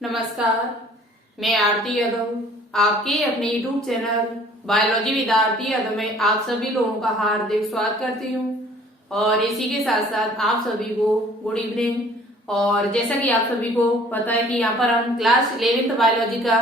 नमस्कार, मैं आरती यादव आपके अपने YouTube channel biology with Aarti Yadav में आप सभी लोगों का हार्दिक स्वागत करती हूँ। और इसी के साथ साथ आप सभी को गुड इवनिंग। और जैसा कि आप सभी को पता है कि यहाँ पर हम क्लास 11th बायोलॉजी का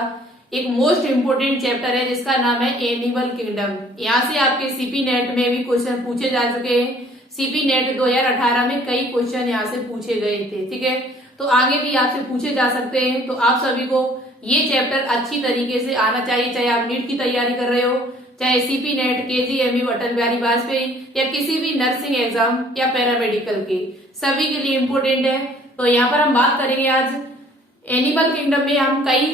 एक मोस्ट इम्पोर्टेंट चैप्टर है जिसका नाम है एनिमल किंगडम। यहाँ से आपके सीपी नेट में भी क्वेश्चन पूछे जा चुके हैं। सीपी नेट 2018 में कई क्वेश्चन यहाँ से पूछे गए थे, ठीक है। तो आगे भी आपसे पूछे जा सकते हैं। तो आप सभी को ये चैप्टर अच्छी तरीके से आना चाहिए, चाहे आप नीट की तैयारी कर रहे हो, चाहे CP net, KGMU, Atal Bihari Vajpayee या किसी भी नर्सिंग एग्जाम या पैरामेडिकल के, सभी के लिए इम्पोर्टेंट है। तो यहाँ पर हम बात करेंगे आज एनिमल किंगडम में। हम कई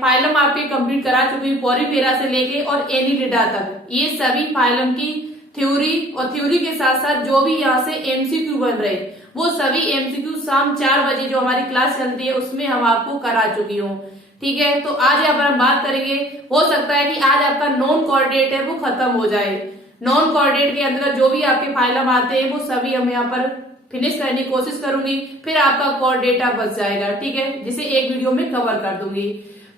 फाइलम आपके कंप्लीट करा चुके हैं, पॉरीफेरा से लेके और एनिलिडा तक। ये सभी फाइलम की थ्योरी और थ्योरी के साथ साथ जो भी यहाँ से एमसीक्यू बन रहे वो सभी एमसीक्यू शाम 4 बजे जो हमारी क्लास चलती है उसमें हम आपको करा चुकी हूँ, ठीक है। तो आज यहाँ पर हम बात करेंगे, हो सकता है कि आज आपका नॉन कोऑर्डिनेट है वो खत्म हो जाए। नॉन कोऑर्डिनेट के अंदर जो भी आपके फाइलम आते हैं वो सभी हम यहाँ पर फिनिश करने की कोशिश करूंगी, फिर आपका कोऑर्डिनेटा बच जाएगा, ठीक है, जिसे एक वीडियो में कवर कर दूंगी।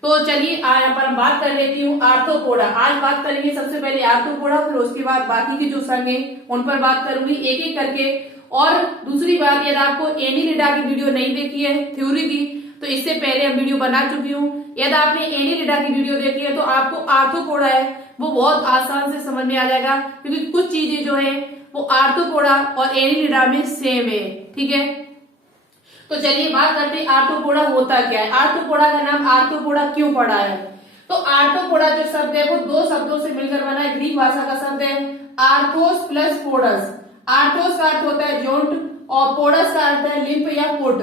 तो चलिए आज यहाँ पर हम बात कर लेती हूँ आर्थ्रोपोडा। आज बात करेंगे सबसे पहले आर्थ्रोपोडा, फिर उसके बाद बाकी की जो संघ है उन पर बात करूंगी एक एक करके। और दूसरी बात, यदि आपको एनिलिडा की वीडियो नहीं देखी है थ्योरी की, तो इससे पहले हम वीडियो बना चुकी हूँ। यदि आपने एनिलिडा की वीडियो देखी है तो आपको आर्थ्रोपोडा है वो बहुत आसान से समझ में आ जाएगा, क्योंकि कुछ चीजें जो है वो आर्थ्रोपोडा और एनिलिडा में सेम है, ठीक है। तो चलिए बात करते हैं आर्थ्रोपोडा होता क्या है। आर्थ्रोपोडा का नाम आर्थ्रोपोडा क्यों पड़ा है? तो आर्थ्रोपोडा जो शब्द है वो दो शब्दों से मिलकर बना है। ग्रीक भाषा का शब्द है आर्थोस प्लस पोडस। आर्थोस का अर्थ होता है जोंट और पोडस का अर्थ है लिम्फ या पोट।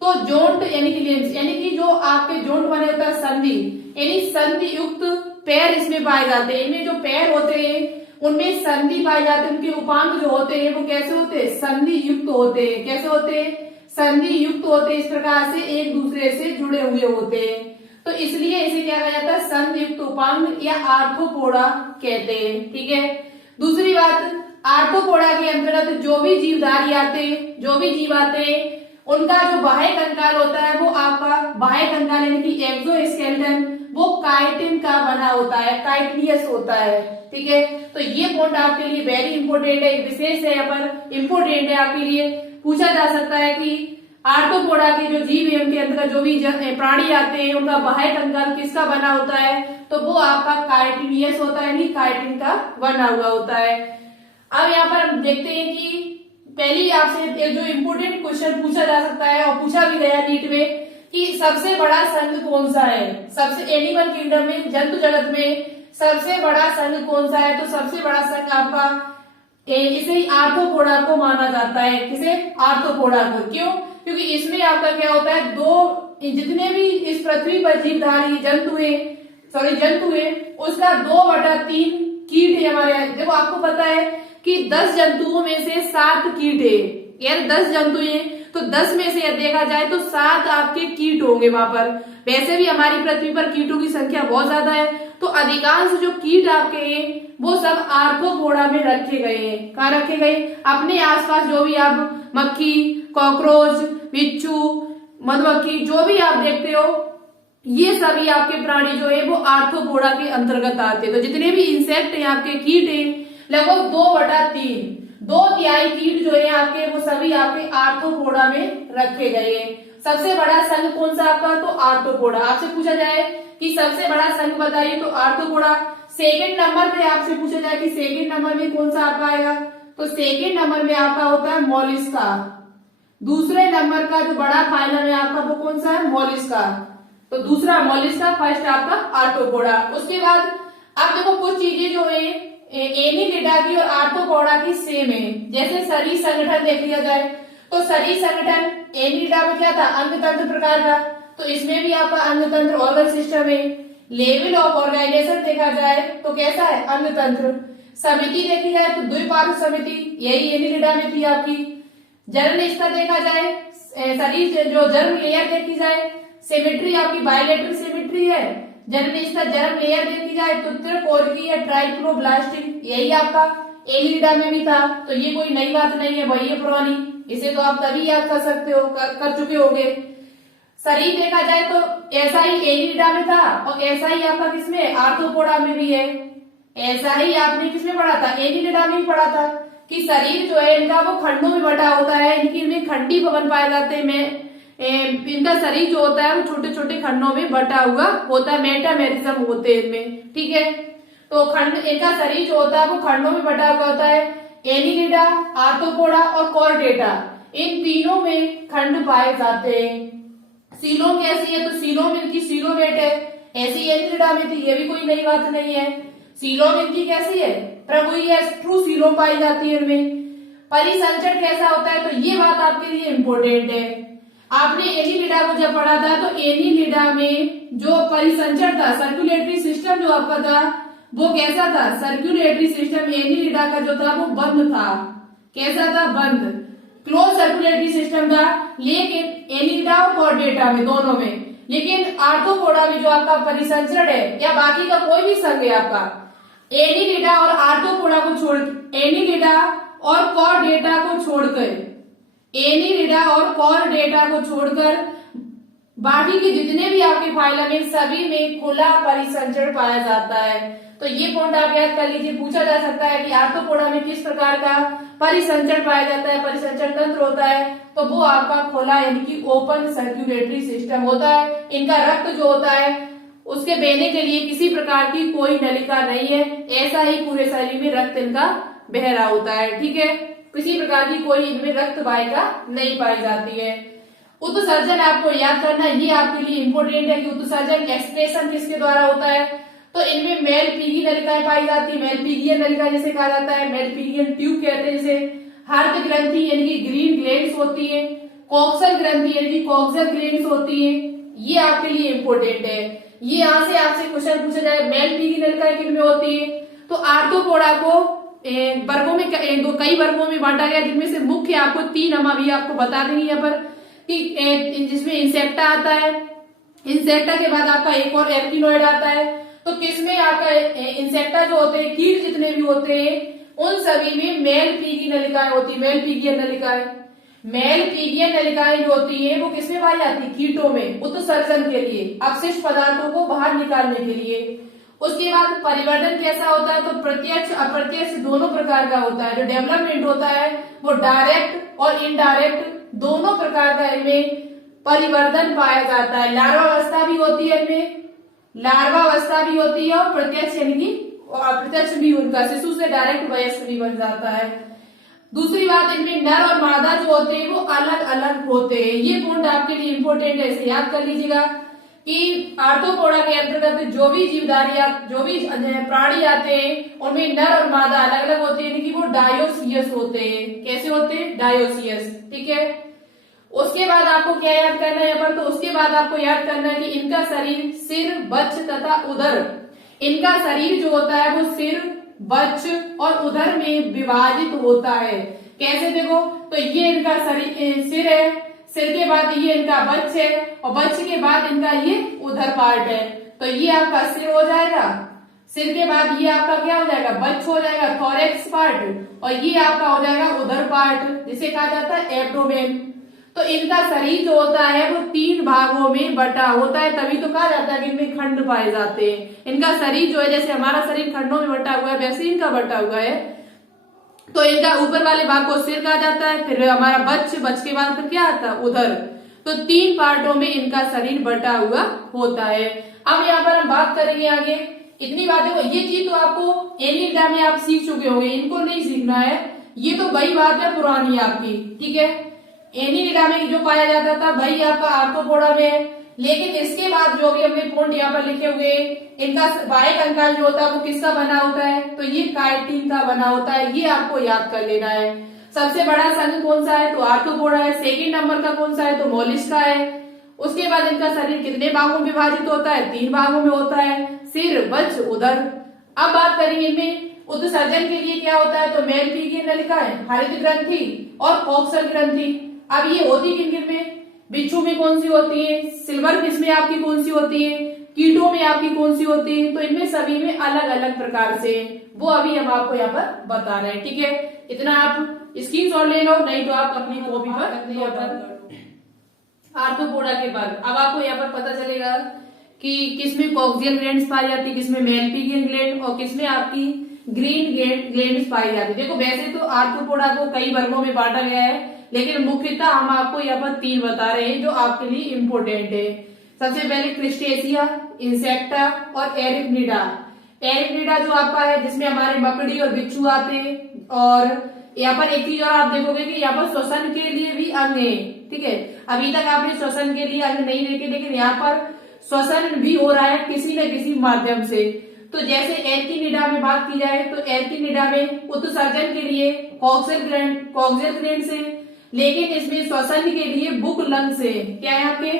तो जोंट यानी कि लिम्फ, यानी कि जो आपके जोंट बने होता है संधि, यानी संधि युक्त पैर इसमें पाए जाते हैं। इनमें जो पैर होते हैं उनमें संधि पाए जाते हैं। उनके उपांग जो होते हैं वो कैसे होते हैं? संधि युक्त होते हैं। कैसे होते हैं? संधि युक्त होते हैं। इस प्रकार से एक दूसरे से जुड़े हुए होते हैं। तो इसलिए इसे क्या कहा जाता है? संधि युक्त उपांग या आर्थ्रोपोडा कहते हैं, ठीक है। दूसरी बात, आर्थ्रोपोडा के अंतर्गत जो भी जीवधारी आते हैं, जो भी जीव आते हैं, उनका जो बाह्य कंकाल होता है वो आपका बाह्य कंकाल यानी कि एक्सोस्केलेटन वो काइटिन का बना होता है, काइटिनियस होता है, ठीक है। तो ये पॉइंट आपके लिए वेरी इंपॉर्टेंट है, विशेष है, यहाँ पर इंपॉर्टेंट है आपके लिए। पूछा जा सकता है कि आर्थ्रोपोडा के जो जीव है उनके अंतर्गत जो भी प्राणी आते हैं उनका बाह्य कंकाल किसका बना होता है? तो वो आपका काइटिनियस होता है, यानी काइटिन का बना हुआ होता है। अब यहाँ पर हम देखते हैं कि पहली आपसे एक जो इम्पोर्टेंट क्वेश्चन पूछा जा सकता है और पूछा भी गया नीट में कि सबसे बड़ा संघ कौन सा है? सबसे एनिमल किंगडम में, जंतु जगत में सबसे बड़ा संघ कौन सा है? तो सबसे बड़ा संघ आपका इसे आर्थ्रोपोडा को माना जाता है। किसे? आर्थ्रोपोडा को। क्यों? क्योंकि इसमें आपका क्या होता है, दो जितने भी इस पृथ्वी पर जीवधारी जंतु है उसका 2/3 कीट है हमारे यहाँ। देखो आपको पता है कि 10 जंतुओं में से 7 कीट है। यार 10 जंतु है तो 10 में से देखा जाए तो 7 आपके कीट होंगे वहां पर। वैसे भी हमारी पृथ्वी पर कीटों की संख्या बहुत ज्यादा है, तो अधिकांश जो कीट आपके हैं वो सब आर्थ्रोपोडा में रखे गए हैं। कहाँ रखे गए? अपने आसपास जो भी आप मक्खी, कॉकरोच, बिच्छू, मधुमक्खी जो भी आप देखते हो, ये सभी आपके प्राणी जो है वो आर्थ्रोपोडा के अंतर्गत आते हैं। तो जितने भी इंसेक्ट है आपके, कीट है, लगभग 2/3, 2/3 कीट जो है आपके वो सभी आपके आर्थ्रोपोडा में रखे गए हैं। सबसे बड़ा संघ कौन सा आपका? तो आर्थ्रोपोडा। आपसे पूछा जाए कि सबसे बड़ा संघ बताइए तो आर्थ्रोपोडा। सेकेंड नंबर पे आपसे पूछा जाए कि सेकेंड नंबर में कौन सा आपका आएगा? तो सेकेंड नंबर में आपका होता है मोलिस्का। दूसरे नंबर का जो बड़ा फाइलम है आपका वो कौन सा है? मोलिस्का। तो दूसरा मोलिस्का, फर्स्ट आपका आर्थ्रोपोडा। उसके बाद अब देखो कुछ चीजें जो है एनिलिडा की और आर्थ्रोपोडा की सेम है। जैसे शरीर संगठन देख लिया जाए तो शरीर संगठन एनिलिडा में क्या था? अंग तंत्र प्रकार का। तो इसमें भी आपका अंग तंत्र ऑर्गन सिस्टम है। लेवल ऑफ ऑर्गेनाइजेशन देखा जाए तो कैसा है? अंग तंत्र। समिति देखी जाए तो द्विपार्श्व समिति, यही एनिलिडा में थी आपकी। जर्म स्तर देखा जाए, शरीर जो जर्म लेयर देखी जाए, सिमेट्री आपकी बायलेटरल सिमेट्री है। जर्म स्तर जर्म लेयर देखी जाए तो त्रिकोणीय या ट्राइक्लोब्लास्टिक, यही आपका एनिलिडा में भी था। तो ये कोई नई बात नहीं है, वही है पुरानी। इसे तो आप तभी याद कर सकते हो, कर चुके होंगे। शरीर देखा जाए तो ऐसा ही एनीलिडा में था और ऐसा ही आपका किसमें आर्थ्रोपोडा में भी है। ऐसा ही आपने किसमें पढ़ा था, एनीलिडा में ही पढ़ा था कि शरीर जो है इनका वो खंडों में बटा होता है, इनकी इनमें खंडी भवन पाए जाते हैं। इनका शरीर जो होता है वो छोटे छोटे खंडों में बटा हुआ होता है, मेटामेरिज्म होते हैं इनमें, ठीक है। तो खंड, इनका शरीर जो होता है वो खंडों में बटा हुआ होता है। एनीलिडा, आर्थ्रोपोडा और कॉर्डेटा, इन तीनों में खंड पाए जाते हैं। सीलोम कैसी है, तो सीलोम इनकी सीलोमेट है, ऐसी एनीलिडा में थी, ये भी कोई नई बात नहीं है। सीलोम इनकी कैसी है, प्रभु ट्रू सीलोम पाई जाती है इनमें। परिसंचरण कैसा होता है, तो ये बात आपके लिए इंपॉर्टेंट है। आपने एनीलिडा को जब पढ़ा था तो एनीलिडा में जो परिसंचरण था, सर्कुलेटरी सिस्टम जो आपका था वो कैसा था, सर्कुलेटरी सिस्टम एनीलिडा का जो था वो बंद था। कैसा था, बंद, क्लोज सर्कुलेटरी सिस्टम था। लेकिन एनीलिडा और कॉर्डेटा में, दोनों में, लेकिन आर्थ्रोपोडा में जो आपका परिसंचरण है या बाकी का कोई भी संघ है आपका, एनीलिडा और आर्थ्रोपोडा को छोड़, एनीलिडा और कॉर्डेटा को छोड़कर, एनीलिडा और कॉर्डेटा को छोड़कर बाकी के जितने भी आपके फाइलम है सभी में खुला परिसंचरण पाया जाता है। तो ये पॉइंट आप याद कर लीजिए। पूछा जा सकता है कि आर्थ्रोपोडा में किस प्रकार का परिसंचरण पाया जाता है, परिसंचरण तंत्र होता है, तो वो आपका खुला यानी कि ओपन सर्कुलेटरी सिस्टम होता है। इनका रक्त जो होता है उसके बहने के लिए किसी प्रकार की कोई नलिका नहीं है, ऐसा ही पूरे शरीर में रक्त इनका बह रहा होता है, ठीक है। किसी प्रकार की कोई इनमें रक्त वाहिका नहीं पाई जाती है। उत्सर्जन आपको याद करना, ये आपके लिए इंपोर्टेंट है कि उत्सर्जन एक्सप्रेशन किसके द्वारा होता है, तो इनमें मेलपीगी नलिकाएं पाई जाती है। मेलपीगियन नलिका जिसे कहा जाता है, मेलपीगियन ट्यूब कहते हैं जिसे। हर्ट ग्रंथि यानी कि ग्रीन ग्लैंड्स होती है। कॉक्सल ग्रंथि यानी कि कॉक्सल ग्लैंड्स होती है। ये आपके लिए इंपोर्टेंट है। ये यहाँ से आपसे क्वेश्चन पूछा जाए मेलपीगी नलिकाएं किनमें होती है, तो आर्थ्रोपोडा को वर्गों में, कई वर्गों में बांटा गया, जिनमें से मुख्य आपको 3 हम अभी आपको बता देंगे यहाँ पर कि जिसमें इंसेक्टा आता है, इंसेक्टा के बाद आपका एक और एक्टिनोइड आता है। तो किसमें आपका इंसेक्टा जो होते हैं, कीट जितने भी होते हैं उन सभी में मेलपीगी नलिकाएं होती है, मेलपीगियन नलिकाएं। मेलपीगियन नलिकाएं जो होती है वो किसमें पाई जाती है, कीटों में, उत्सर्जन के लिए, अपशिष्ट पदार्थों को बाहर निकालने के लिए। उसके बाद परिवर्तन कैसा होता है, तो प्रत्यक्ष अप्रत्यक्ष दोनों प्रकार का होता है। जो डेवलपमेंट होता है वो डायरेक्ट और इनडायरेक्ट दोनों प्रकार का इनमें परिवर्तन पाया जाता है। लार्वावस्था भी होती है इनमें, लार्वावस्था भी होती है और प्रत्यक्ष यानी कि अप्रत्यक्ष भी, उनका शिशु से डायरेक्ट वयस्क भी बन जाता है। दूसरी बात, इनमें नर और मादा जो होते हैं वो अलग अलग होते हैं। ये पॉइंट आपके लिए इंपोर्टेंट है, इसे याद कर लीजिएगा कि आर्थ्रोपोडा के अंतर्गत जो भी जीवधारी, जो भी प्राणी आते हैं उनमें नर और मादा अलग अलग होते हैं, कि वो डायोसियस होते हैं। कैसे होते हैं, डायोसियस, ठीक है। उसके बाद आपको क्या याद करना है यहाँ पर, तो उसके बाद आपको याद करना है कि इनका शरीर सिर, बच्च तथा उदर, इनका शरीर जो होता है वो सिर, बच्च और उदर में विभाजित होता है। कैसे, देखो, तो ये इनका शरीर सिर है, सिर के बाद ये इनका बच्च है और बच्च के बाद इनका ये उधर पार्ट है। तो ये आपका सिर हो जाएगा, सिर के बाद ये आपका क्या हो जाएगा, बच्च हो जाएगा, थोरेक्स पार्ट, और ये आपका हो जाएगा उधर पार्ट, जिसे कहा जाता है एब्डोमेन। तो इनका शरीर जो होता है वो 3 भागों में बटा होता है, तभी तो कहा जाता है कि इनमें खंड पाए जाते हैं। इनका शरीर जो है, जैसे हमारा शरीर खंडों में बटा हुआ है वैसे इनका बटा हुआ है। तो इनका ऊपर वाले भाग को सिर कहा जाता है, फिर हमारा बच्च, बच्च के बाद फिर क्या आता है, उधर। तो 3 पार्टों में इनका शरीर बटा हुआ होता है। अब यहाँ पर हम बात करेंगे आगे, इतनी बातें को, ये चीज तो आपको एनीलिडा में आप सीख चुके होंगे, इनको नहीं सीखना है, ये तो वही बात है पुरानी आपकी, ठीक है। एनीलिडा में जो पाया जाता था वही आपका आर्थ्रोपोडा में है, लेकिन इसके बाद जो भी हमने पॉइंट यहाँ पर लिखे हुए, इनका बाह्य कंकाल जो होता है वो किसका बना होता है, तो ये काइटिन का बना होता है। ये आपको याद कर लेना है। सबसे बड़ा संघ कौन सा है, तो आर्थ्रोपोडा है। सेकंड नंबर का कौन सा है, तो मोलिस्का है। उसके बाद इनका शरीर कितने भागों में विभाजित होता है, 3 भागों में होता है, सिर, बच्च, उदर। अब बात करेंगे इनमें उत्सर्जन के लिए क्या होता है, तो मेलपीगियन नलिकाएं, हरित ग्रंथि और कॉक्सल ग्रंथि। अब ये होती किन किन में, बिच्छू में कौन सी होती है, सिल्वर फिश में आपकी कौन सी होती है, कीटों में आपकी कौन सी होती है, तो इनमें सभी में अलग अलग प्रकार से, वो अभी हम आपको यहाँ पर बता रहे हैं, ठीक है। इतना आप स्क्रीनशॉट ले लो, नहीं तो आप अपनी कॉपी पर नोट कर लो। आर्थ्रोपोडा के वर्ग। अब आपको यहाँ पर पता चलेगा कि किसमें कॉक्सियल ग्लैंड्स पाई जाती है, किसमें मेलपिगियन ग्लैंड और किसमें आपकी ग्रीन ग्लैंड्स पाई जाती है। देखो वैसे तो आर्थ्रोपोडा को कई वर्गों में बांटा गया है, लेकिन मुख्यतः हम आपको यहाँ पर 3 बता रहे हैं जो आपके लिए इम्पोर्टेंट है। सबसे पहले क्रिस्टेशिया, इंसेक्टा और एरिथ्मिडा। एरिथ्मिडा जो आपका है जिसमें हमारे मकड़ी और बिच्छू आते हैं। और यहाँ पर एक चीज और आप देखोगे कि यहाँ पर श्वसन के लिए भी अंग है, ठीक है। अभी तक आपने श्वसन के लिए अंग नहीं देखे, लेकिन यहाँ पर श्वसन भी हो रहा है किसी न किसी माध्यम से। तो जैसे एर्किनिडा में बात की जाए तो एर्किनिडा में उत्सर्जन के लिए कॉक्सियल ग्लैंड से, लेकिन इसमें श्वसन के लिए बुक लंग्स से। क्या है आपके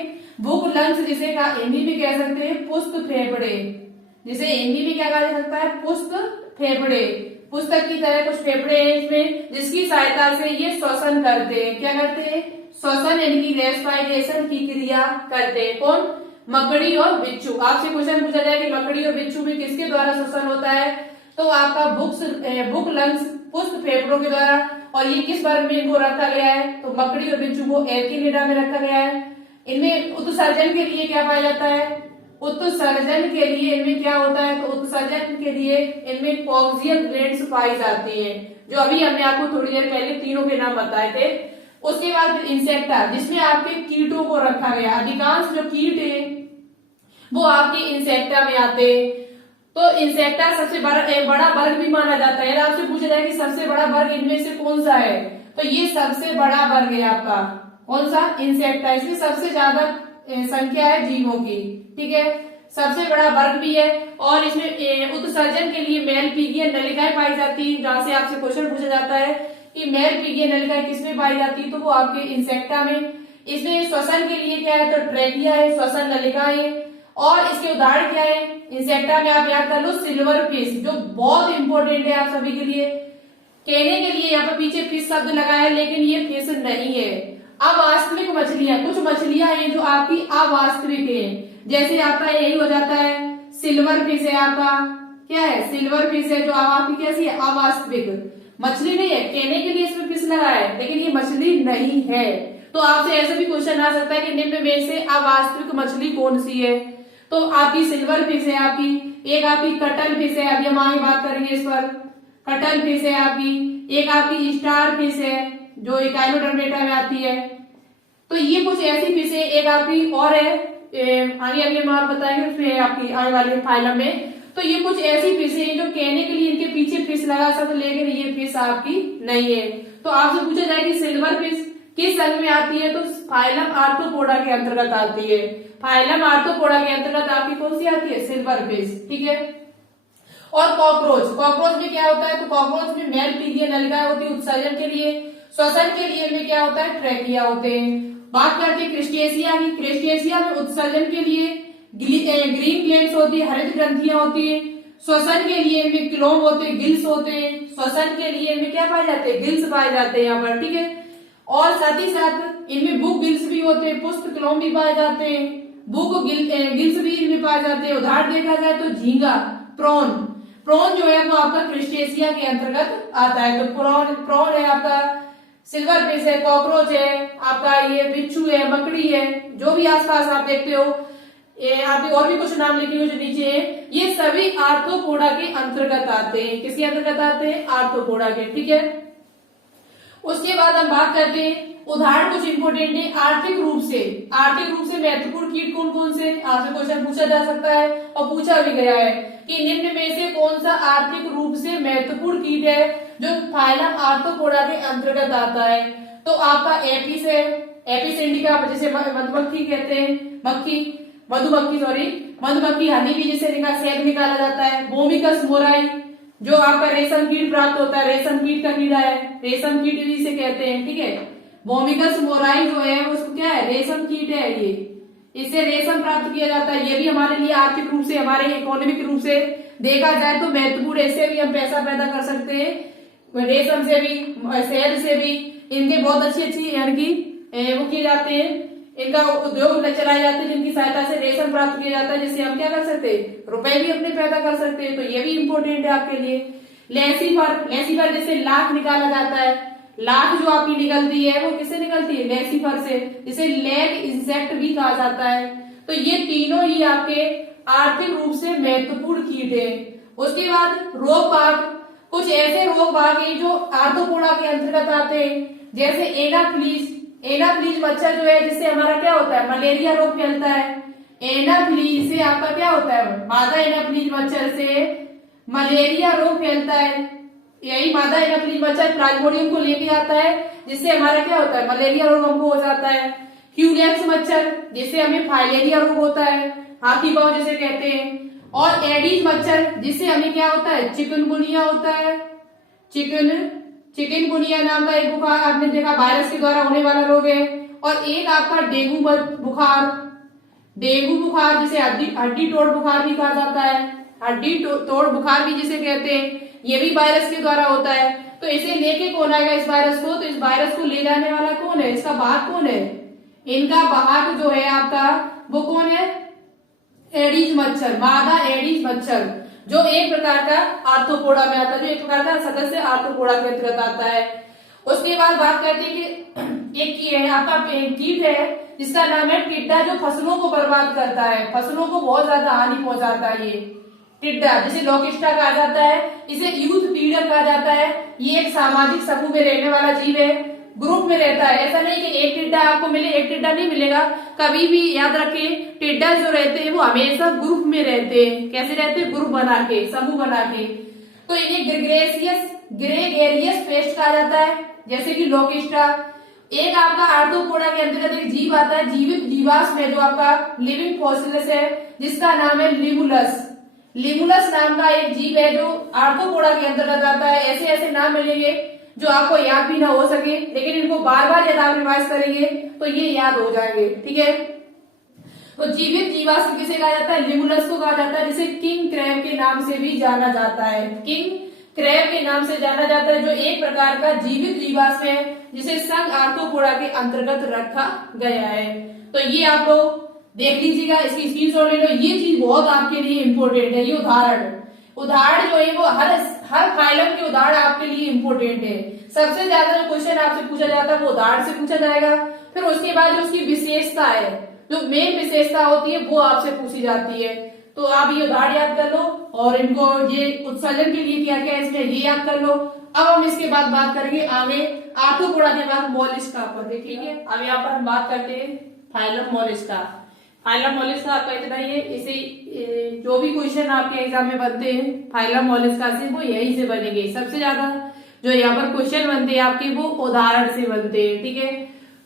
बुक लंग्स, जिसे हिंदी में कह सकते हैं पुष्ट फेफड़े, जिसे हिंदी में क्या कहा जा सकता है, पुष्ट फेफड़े। पुस्तक की तरह कुछ फेफड़े हैं इसमें, जिसकी सहायता से ये श्वसन करते हैं। क्या करते हैं, श्वसन यानी रेस्पिरेशन की क्रिया करते हैं। कौन, मकड़ी और बिच्छू। आपसे क्वेश्चन पूछा जाए कि मकड़ी और बिच्छू में किसके द्वारा श्वसन होता है, तो आपका बुक लंग्स पुष्ट फेफड़ों के द्वारा। और ये किस वर्ग में इनको रखा गया है, तो मकड़ी और बिच्छू को एर्किनिडा में रखा गया है। इनमें उत्सर्जन के लिए क्या पाया जाता है, उत्सर्जन के लिए इनमें क्या होता है, तो उत्सर्जन के लिए इनमें कॉक्सियल ग्लैंड्स पाई जाती हैं, जो अभी हमने आपको थोड़ी देर पहले तीनों के नाम बताए थे। उसके बाद इंसेक्टा, जिसमें आपके कीटों को रखा गया। अधिकांश जो कीट है वो आपके इंसेक्टा में आते हैं। तो इंसेक्टा सबसे बड़ा वर्ग भी माना जाता है। आपसे पूछा जाए कि सबसे बड़ा वर्ग इनमें से कौन सा है, तो ये सबसे बड़ा वर्ग है आपका कौन सा, इंसेक्टा। इसमें सबसे ज्यादा संख्या है जीवों की, ठीक है, सबसे बड़ा वर्ग भी है। और इसमें उत्सर्जन के लिए मेलपिगियन नलिकाएं पाई जाती है। जहां से आपसे क्वेश्चन पूछा जाता है कि मेलपिगियन नलिकाएं किसमें पाई जाती है, तो वो आपके इंसेक्टा में। इसमें श्वसन के लिए क्या है, तो ट्रेकिया है, श्वसन नलिकाएं। और इसके उदाहरण क्या है, इंसेक्टा में आप याद कर लो सिल्वर फिश, जो बहुत इंपॉर्टेंट है आप सभी के लिए। कहने के लिए यहाँ पर पीछे फिश शब्द लगा है, लेकिन ये फिश नहीं है। अवास्तविक मछलियां, कुछ मछलियां हैं जो आपकी अवास्तविक है। जैसे आपका यही हो जाता है सिल्वर फिश है, आपका क्या है, सिल्वर फिश है, जो आपकी कैसी है, अवास्तविक मछली नहीं है। कहने के लिए इसमें फिश लगा है, लेकिन ये मछली नहीं है। तो आपसे ऐसा भी क्वेश्चन आ सकता है कि निम्न में से अवास्तविक मछली कौन सी है, तो आपकी सिल्वर फिश है, आपकी एक आपकी कटल फिश है, अभी हम आगे बात करेंगे इस पर। कटल फिश है आपकी, एक आपकी स्टार फिश है जो इकाइनोडर्मेटा में आती है। तो ये कुछ ऐसी फिश है। एक आपकी और है, आगे अगले में आप बताएंगे उसमें आपकी आने वाले फाइलम में। तो ये कुछ ऐसी फिश है जो कहने के लिए इनके पीछे फिश लगा सकते, लेकिन ये फिश आपकी नहीं है। तो आपसे पूछा जाए कि सिल्वर फिश किस संघ में आती है, तो फाइलम आर्थ्रोपोडा के अंतर्गत आती है। फाइलम आर्थ्रोपोडा के अंतर्गत आपकी कौन सी आती है, सिल्वर फिश, ठीक है। और कॉकरोच में क्या होता है, तो कॉकरोच में मेलपिगियन नलिकाएं होती है उत्सर्जन के लिए। श्वसन के लिए इनमें क्या होता है, ट्रेकिया होते हैं। बात करते हैं क्रिस्टेशिया की। क्रिस्टेशिया में उत्सर्जन के लिए ग्रीन ग्लैंड्स होती है, हरित ग्रंथियां होती है। श्वसन के लिए इनमें क्लोम होते हैं, गिल्स होते हैं। श्वसन के लिए इनमें क्या पाए जाते हैं, गिल्स पाए जाते हैं यहाँ पर, ठीक है। और साथ ही साथ इनमें बुक गिल्स भी होते हैं, पुष्ट क्लोम भी पाए जाते हैं, बुक गिल्स भी इनमें पाए जाते हैं। उदाहरण देखा जाए तो झींगा, प्रॉन जो है वो आपका क्रिस्टेशिया के अंतर्गत आता है। तो प्रॉन है आपका, सिल्वर फिश है, कॉकरोच है, आपका ये बिच्छू है, मकड़ी है, जो भी आसपास आप देखते हो। आपने और भी कुछ नाम लिखे हुए जो नीचे है, ये सभी आर्थ्रोपोडा के अंतर्गत आते हैं। किसके अंतर्गत आते हैं, आर्थ्रोपोडा के, ठीक है। उसके बाद हम बात करते हैं उदाहरण कुछ इंपोर्टेंट है आर्थिक रूप से महत्वपूर्ण कीट कौन कौन से, आपसे क्वेश्चन पूछा जा सकता है और पूछा भी गया है कि निम्न में से कौन सा आर्थिक रूप से महत्वपूर्ण कीट है जो फाइलम आर्थ्रोपोडा के अंतर्गत आता है। तो आपका एपिस है, एपिस इंडिका, जिसे मधुमक्खी कहते हैं, मधुमक्खी हनी भी जिसे शहद निकाला जाता है। बोमिकस मोराई, जो आपका रेशम कीट प्राप्त होता है, रेशम कीट का कीड़ा है, रेशम कीट भी इसे कहते हैं, ठीक है। बोमिकस मोराई जो है उसको क्या है, रेशम कीट है, ये इससे रेशम प्राप्त किया जाता है। ये भी हमारे लिए आर्थिक रूप से, हमारे इकोनॉमिक रूप से देखा जाए तो महत्वपूर्ण, इससे भी हम पैसा पैदा कर सकते हैं, रेशम से भी, शहद से भी। इनके बहुत अच्छी यानी कि वो किए जाते हैं, इनका उद्योग चलाए जाते हैं, जिनकी सहायता से रेशम प्राप्त किया जाता है, जिससे हम क्या कर सकते हैं, रुपए भी अपने पैदा कर सकते हैं। तो ये भी इम्पोर्टेंट है आपके लिए। लेसी पर जैसे लाख निकाला जाता है, लाख जो आपकी निकलती है वो किससे निकलती है? लेसिफर से, जिसे लेग इंसेक्ट भी कहा जाता है। तो ये तीनों ही आपके आर्थिक रूप से महत्वपूर्ण कीट है। उसके बाद रोग भाग, कुछ ऐसे रोग भाग है जो आर्थ्रोपोडा के अंतर्गत आते हैं, जैसे एनाफ्लीज। एनाफ्लीज मच्छर जो है जिससे हमारा क्या होता है? मलेरिया रोग फैलता है। एनाफ्लीज से आपका क्या होता है? मादा एनाफ्लीज मच्छर से मलेरिया रोग फैलता है। यही मादा एनाफ्लीज मच्छर प्लाज्मोडियम को लेके आता है, जिससे हमारा क्या होता है? मलेरिया रोग हमको हो जाता है। क्यूलेक्स मच्छर जिससे हमें फाइलेरिया रोग होता है, हाथी पांव जिसे कहते हैं। और एडीज मच्छर जिससे हमें क्या होता है? चिकनगुनिया होता है। चिकनगुनिया नाम का एक बुखार आपने देखा, वायरस के द्वारा होने वाला रोग है। और एक आपका डेंगू बुखार, डेंगू बुखार जिसे हड्डी तोड़ बुखार भी कहा जाता है, हड्डी तोड़ बुखार भी जिसे कहते हैं, ये भी वायरस के द्वारा होता है। तो इसे लेके कौन आएगा इस वायरस को? तो इस वायरस को ले जाने वाला कौन है? इसका वाहक कौन है? इनका वाहक जो है आपका वो कौन है? एडीज मच्छर, मादा एडीज मच्छर, जो एक प्रकार का आर्थ्रोपोडा में आता है, जो एक प्रकार का सदस्य आर्थ्रोपोडा के अंतर्गत आता है। उसके बाद बात करते हैं कि एक की है आपका कीट है जिसका नाम है टिड्डा, जो फसलों को बर्बाद करता है, फसलों को बहुत ज्यादा हानि पहुंचाता है। ये टिड्डा जिसे लोकिस्टा कहा जाता है, इसे यूथ टीडर कहा जाता है। ये एक सामाजिक समूह में रहने वाला जीव है, ग्रुप में रहता है। ऐसा नहीं कि एक टिड्डा आपको मिले, एक टिड्डा नहीं मिलेगा। कभी भी याद रखें, टिड्डा जो रहते हैं वो हमेशा ग्रुप में रहते हैं। कैसे रहते हैं? ग्रुप बना के, समूह बना के। तो इन्हें ग्रेगेरियस पेस्ट कहा जाता है, जैसे कि लोकिस्टा। एक आपका आर्थ्रोपोडा के अंतर्गत एक जीव आता है जीवित जीवाश्म में, जो आपका लिविंग फॉसिलस है, जिसका नाम है लिमुलस। लिमुलस नाम का एक जीव है जो आर्थ्रोपोडा के अंतर्गत आता है। ऐसे ऐसे नाम मिलेंगे जो आपको याद भी ना हो सके, लेकिन इनको बार बार यदि आप रिवाइज करेंगे तो ये याद हो जाएंगे। ठीक है, तो जीवित जीवाश्म किसे कहा जाता है? लिमुलस को कहा जाता है, जिसे किंग क्रैब के नाम से भी जाना जाता है। किंग क्रैब के नाम से जाना जाता है, जो एक प्रकार का जीवित जीवाश्म है जिसे संघ आर्थ्रोपोडा के अंतर्गत रखा गया है। तो ये आप लोग देख लीजिएगा, इसकी स्क्रीनशॉट ले लो। ये चीज बहुत आपके लिए इंपॉर्टेंट है। ये उदाहरण जो है वो हर फाइलम के उदाहरण आपके लिए इंपॉर्टेंट है। सबसे ज्यादा जो क्वेश्चन आपसे पूछा जाता है वो उदाहरण से पूछा जाएगा। फिर उसके बाद जो उसकी विशेषता है, जो मेन विशेषता होती है, वो आपसे पूछी जाती है। तो आप ये उदाहरण याद कर लो और इनको ये उत्सर्जन के लिए क्या क्या है इसमें ये याद कर लो। अब हम इसके बाद बात करेंगे आगे आर्थ्रोपोडा के बाद मोलिस्का पर। ठीक है, अब यहाँ पर हम बात करते हैं फाइलम मोलिस्का। फाइलम मोलिस्का आपका इतना ही है। इसे जो भी क्वेश्चन आपके एग्जाम में बनते हैं फाइलम मोलिस्का से, वो यही से बनेंगे। सबसे ज्यादा जो यहाँ पर क्वेश्चन बनते हैं आपके वो उदाहरण से बनते हैं। ठीक है,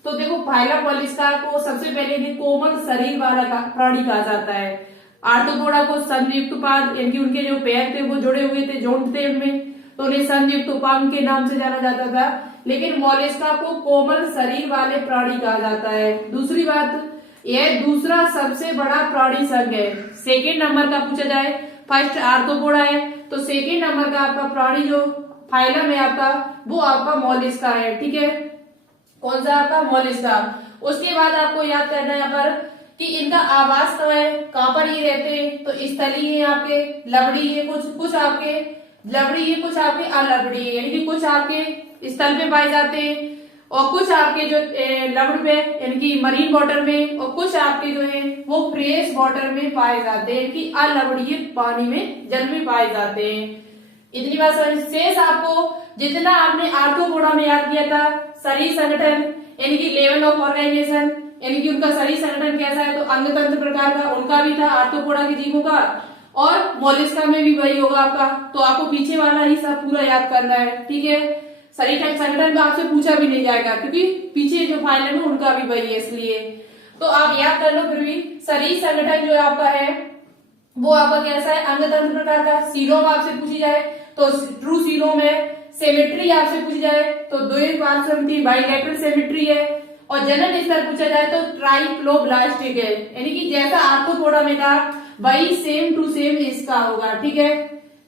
तो देखो फाइलम मोलिस्का को सबसे पहले कोमल शरीर वाला प्राणी कहा जाता है। आर्थ्रोपोडा को संयुक्त पाद, यानी उनके जो पैर थे वो जुड़े हुए थे, जोड़ थे उनमें, तो उन्हें संयुक्त उपांग के नाम से जाना जाता था। लेकिन मोलिस्का को कोमल शरीर वाले प्राणी कहा जाता है। दूसरी बात, यह दूसरा सबसे बड़ा प्राणी संघ है। सेकेंड नंबर का पूछा जाए, फर्स्ट आर्थ्रोपोडा है, तो सेकेंड नंबर का आपका प्राणी जो फाइलम है आपका वो आपका मोलिस्का है। ठीक है, कौन सा आपका? मोलिस्का। उसके बाद आपको याद करना है यहाँ पर कि इनका आवास कहाँ है, कहाँ पर ये रहते हैं। तो स्थली है आपके, लवड़ी है, कुछ आपके लवड़ी है, कुछ आपके अलवड़ी है, यानी कि कुछ आपके स्थल पे पाए जाते हैं और कुछ आपके जो लवड़ पे यानी कि मरीन वाटर में, और कुछ आपके जो है वो फ्रेश वाटर में पाए जाते हैं, कि अलवड़ीय पानी में, जल में पाए जाते हैं। इतनी बात समझ। शेष आपको जितना आपने आर्थ्रोपोडा में याद किया था, शरीर संगठन यानी कि लेवल ऑफ ऑर्गेनाइजेशन, यानी कि उनका शरीर संगठन कैसा है, तो अंग तंत्र प्रकार का उनका भी था आर्थ्रोपोडा के जीवों का, और मोलिस्का में भी वही होगा आपका। तो आपको पीछे वाला ही सब पूरा याद करना है। ठीक है, शरीर संगठन में आपसे पूछा भी नहीं जाएगा क्योंकि पीछे जो फाइलम है उनका भी वही है, इसलिए तो आप याद कर लो। फिर भी शरीर संगठन जो आपका है वो आपका कैसा है, अंग तंत्र प्रकार का। सीलोम आपसे पूछी जाए तो ट्रू सीलोम है। सिमेट्री आपसे पूछी जाए तो द्विपार्श्वमिति बाइलेटरल सिमेट्री है। और जनन स्तर पूछा जाए तो ट्राइक्लोब्लास्टिक है, यानी कि जैसा आर्थ्रोपोडा में था वही सेम टू सेम इसका होगा। ठीक है,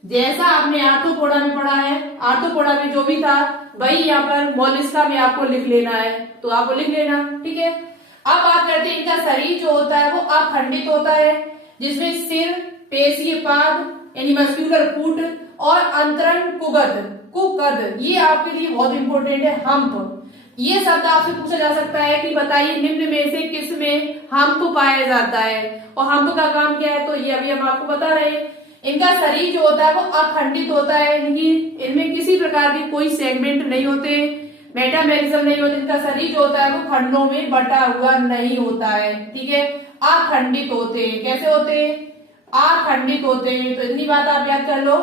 जैसा आपने आर्थ्रोपोडा में पढ़ा है, आर्थ्रोपोडा में जो भी था वही यहाँ पर मोलिस्का में आपको लिख लेना है, तो आपको लिख लेना। ठीक है, अब बात करते हैं इनका शरीर जो होता है वो अखंडित होता है, जिसमें सिर, पेशीय पाद यानी मस्क्यूलर फुट और अंतरण कुकद ये आपके लिए बहुत इंपॉर्टेंट है। हम्प, ये शब्द आपसे पूछा जा सकता है कि बताइए निम्न में से किस में हम्प पाया जाता है, और हम्प का काम क्या है, तो ये अभी हम आपको बता रहे हैं। इनका शरीर जो होता है वो अखंडित होता है, इनमें किसी प्रकार के कोई सेगमेंट नहीं होते, मेटामेरिज्म नहीं होते। इनका शरीर जो होता है वो खंडों में बटा हुआ नहीं होता है, ठीक है, अखंडित होते हैं। कैसे होते हैं? अखंडित होते हैं। तो इतनी बात आप याद कर लो।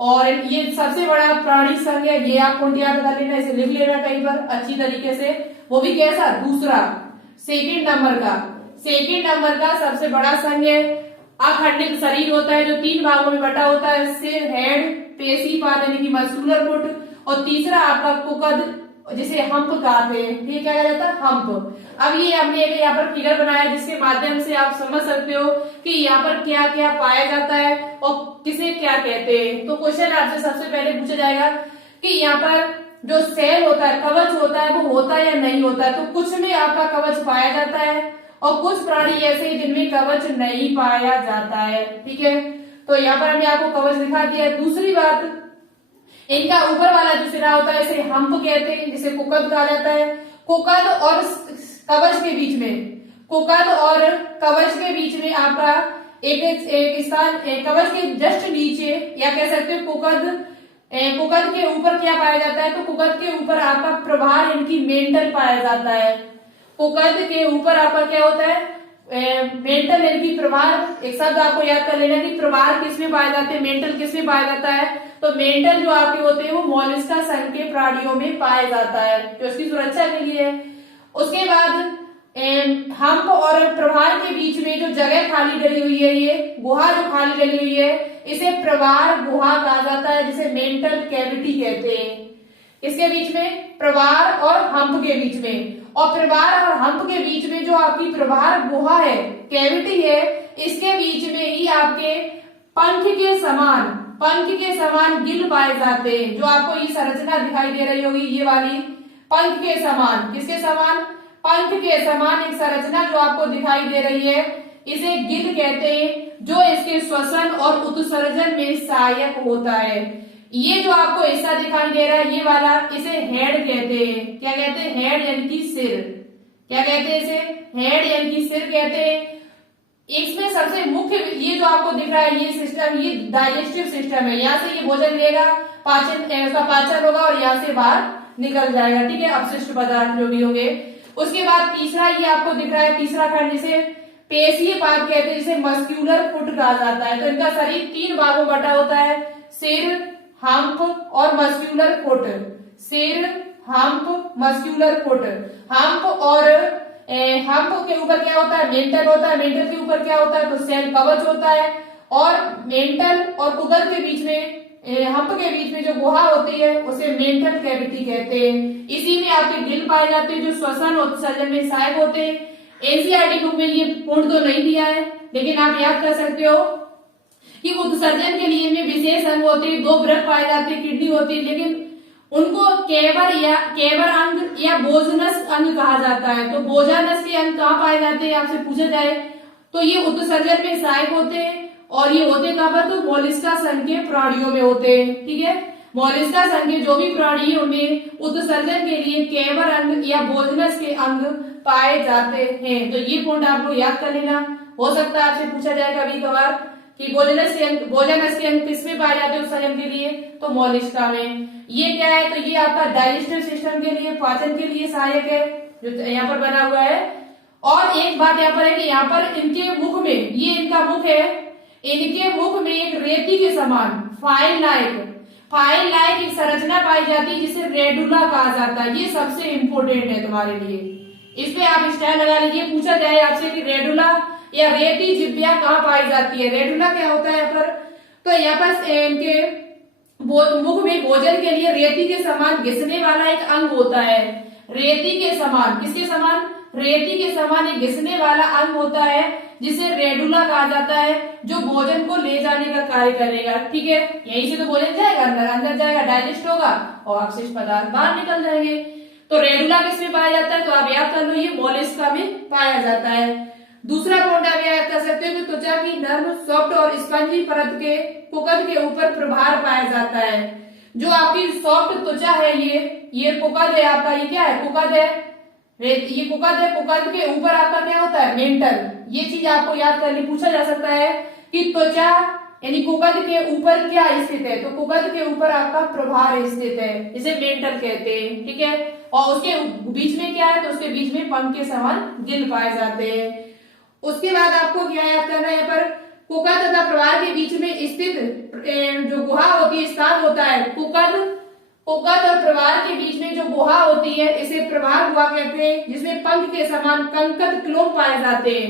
और ये सबसे बड़ा प्राणी संघ है, ये आप याद कर लेना, इसे लिख लेना कहीं पर अच्छी तरीके से। वो भी कैसा? दूसरा, सेकेंड नंबर का सबसे बड़ा संघ है। अखंडित शरीर होता है जो 3 भागों में बटा होता है, सिर, हेड, पेशी पाद यानी कि मस्कुलर फुट, और तीसरा आपका कुकद जिसे हम्प कहते हैं। ये क्या कहा जाता है? हम्प। अब ये हमने एक यहाँ पर फिगर बनाया जिसके माध्यम से आप समझ सकते हो कि यहाँ पर क्या क्या पाया जाता है और किसे क्या कहते हैं। तो क्वेश्चन आपसे सबसे पहले पूछा जाएगा कि यहाँ पर जो सेल होता है, कवच होता है, वो होता है या नहीं होता है। तो कुछ में आपका कवच पाया जाता है और कुछ प्राणी ऐसे हैं जिनमें कवच नहीं पाया जाता है, ठीक है। तो यहाँ पर हमने आपको कवच दिखा दिया। दूसरी बात, इनका ऊपर वाला जो सिरा होता है इसे हम्प कहते हैं, जिसे कुकद कहा जाता है। कुकद और कवच के बीच में आपका एक स्थान, कवच के जस्ट नीचे, या कह सकते हो कुकद के ऊपर क्या पाया जाता है, तो कुकद के ऊपर आपका प्रभार इनकी मेंटल पाया जाता है। कुकद के ऊपर आपका क्या होता है? मेंटल यानी प्रभार। एक शब्द आपको याद कर लेना कि प्रभार किसमें पाए जाते हैं, मेंटल किसमें पाया जाता है। तो मेंटल जो आपके होते हैं वो मोलस्का संघ के प्राणियों में पाया जाता है, जो इसकी सुरक्षा के लिए है। उसके बाद हम्प और प्रभार के बीच में जो जगह खाली डली हुई है, ये गुहा जो खाली डली हुई है, इसे प्रभार गुहा कहा जाता है, जिसे मेंटल कैविटी कहते हैं। इसके बीच में प्रभार और हम्प के बीच में, और प्रभार और हम्प के बीच में जो आपकी प्रभार गुहा है, कैविटी है, इसके बीच में ही आपके पंख के समान गिल पाए जाते हैं। जो आपको ये संरचना दिखाई दे रही होगी, ये वाली पंख के समान, किसके समान? पंख के समान एक संरचना जो आपको दिखाई दे रही है, इसे गिल कहते हैं, जो इसके श्वसन और उत्सर्जन में सहायक होता है। ये जो आपको हिस्सा दिखाई दे रहा है, ये वाला, इसे हेड कहते हैं। क्या कहते हैं? हेड यानी कि सिर। क्या कहते हैं इसे? हेड यानी कि सिर कहते हैं। इसमें सबसे मुख्य ये जो आपको दिख रहा है, ये सिस्टम, ये डाइजेस्टिव सिस्टम है। यहाँ से ये भोजन लेगा, उसका पाचन होगा और यहाँ से बाहर निकल जाएगा, ठीक है, अपशिष्ट पदार्थ जो भी होंगे। उसके बाद तीसरा ये आपको दिख रहा है, तीसरा खंड, जिसे पेशीय पाद कहते हैं, जिसे मस्क्यूलर फुट कहा जाता है। तो इनका शरीर 3 भागों में बटा होता है, सिर, हम्प और मस्क्यूलर फुट। सिर, हम्प, मस्क्यूलर फुट। हम्प और हम्प के ऊपर क्या होता है? मेंटल होता है। मेंटल के ऊपर क्या होता है? तो सेल कवच होता है। और मेंटल और कुकद के बीच में, हम्प के बीच में जो गुहा होती है, उसे मेंटल कैविटी कहते हैं। इसी में आपके गिल पाए जाते हैं, जो श्वसन और उत्सर्जन में सहायक होते हैं। एनसीईआरटी बुक में ये पूर्ण तो नहीं दिया है, लेकिन आप याद कर सकते हो कि उत्सर्जन के लिए में विशेष अंग होते हैं, 2 वृक्क पाए जाते हैं, किडनी होती है, लेकिन उनको केवर अंग या बोजनस अंग कहा जाता है। तो बोजानस के अंग कहाँ पाए जाते हैं आपसे पूछा जाए, तो ये उत्सर्जन में सहायक होते हैं। और ये होते कहाँ पर? तो मोलस्का संघ के प्राणियों में होते हैं, ठीक है। मोलस्का संघ के जो भी प्राणी है उनमें उत्सर्जन के लिए केवर अंग या बोजनस के अंग पाए जाते हैं। तो ये पॉइंट आप लोग याद कर लेना। हो सकता है आपसे पूछा जाए कभी कभार कि बोजनस के अंग किसमें पाए जाते हैं उत्सर्जन के लिए, तो मोलस्का में। ये क्या है? तो ये आपका डाइजेस्टिव सिस्टम के लिए, पाचन के लिए सहायक है, जो यहाँ पर बना हुआ है। और एक बात यहाँ पर है कि यहाँ पर इनके मुख में, ये इनका मुख है, इनके मुख में एक रेती के समान फाइल लाइक एक संरचना पाई जाती है, जिसे रेडुला कहा जाता है। ये सबसे इंपोर्टेंट है तुम्हारे लिए, इस पे आप स्टाइल लगा लीजिए। पूछा जाए आपसे कि रेडुला या रेती जिब्बिया कहाँ पाई जाती है, रेडुला क्या होता है यहाँ पर? तो यहाँ पर इनके मुख में भोजन के लिए रेती के समान घिसने वाला एक अंग होता है। रेती के समान, किसके समान? रेती के समान एक घिसने वाला अंग होता है, जिसे रेडुला कहा जाता है, जो भोजन को ले जाने का कार्य करेगा, ठीक है। यहीं से तो भोजन जाएगा अंदर जाएगा, डाइजेस्ट होगा और अपशिष्ट पदार्थ बाहर निकल जाएंगे। तो रेडुला किसमें पाया जाता है? तो आप याद कर लो, ये मोलस्का में पाया जाता है। दूसरा पॉइंट आप याद कर सकते हो कि त्वचा की नर्म, सॉफ्ट और स्पंजी परत के कुकद के ऊपर प्रभार पाया जाता है। जो आपकी सॉफ्ट त्वचा है ये कुकद है आपका, ये क्या है, कुकद है, ये कुकद है। कुकद के ऊपर आपका क्या होता है, मेंटल। ये चीज आपको याद करनी, पूछा जा सकता है कि त्वचा यानी कुकद के ऊपर क्या स्थित है, तो कुकद के ऊपर आपका प्रभार स्थित है, इसे मेंटल कहते हैं, ठीक है। और उसके बीच में क्या है, तो उसके बीच में पंख के समान गिल पाए जाते हैं। उसके बाद आपको क्या याद करना है, यहाँ पर कुकद तथा प्रभार के बीच में स्थित जो गुहा होती है, स्थान होता है, कुकद और प्रभार के बीच में जो गुहा होती है इसे प्रभार गुहा कहते हैं, जिसमें पंख के समान कंकद क्लोम पाए जाते हैं।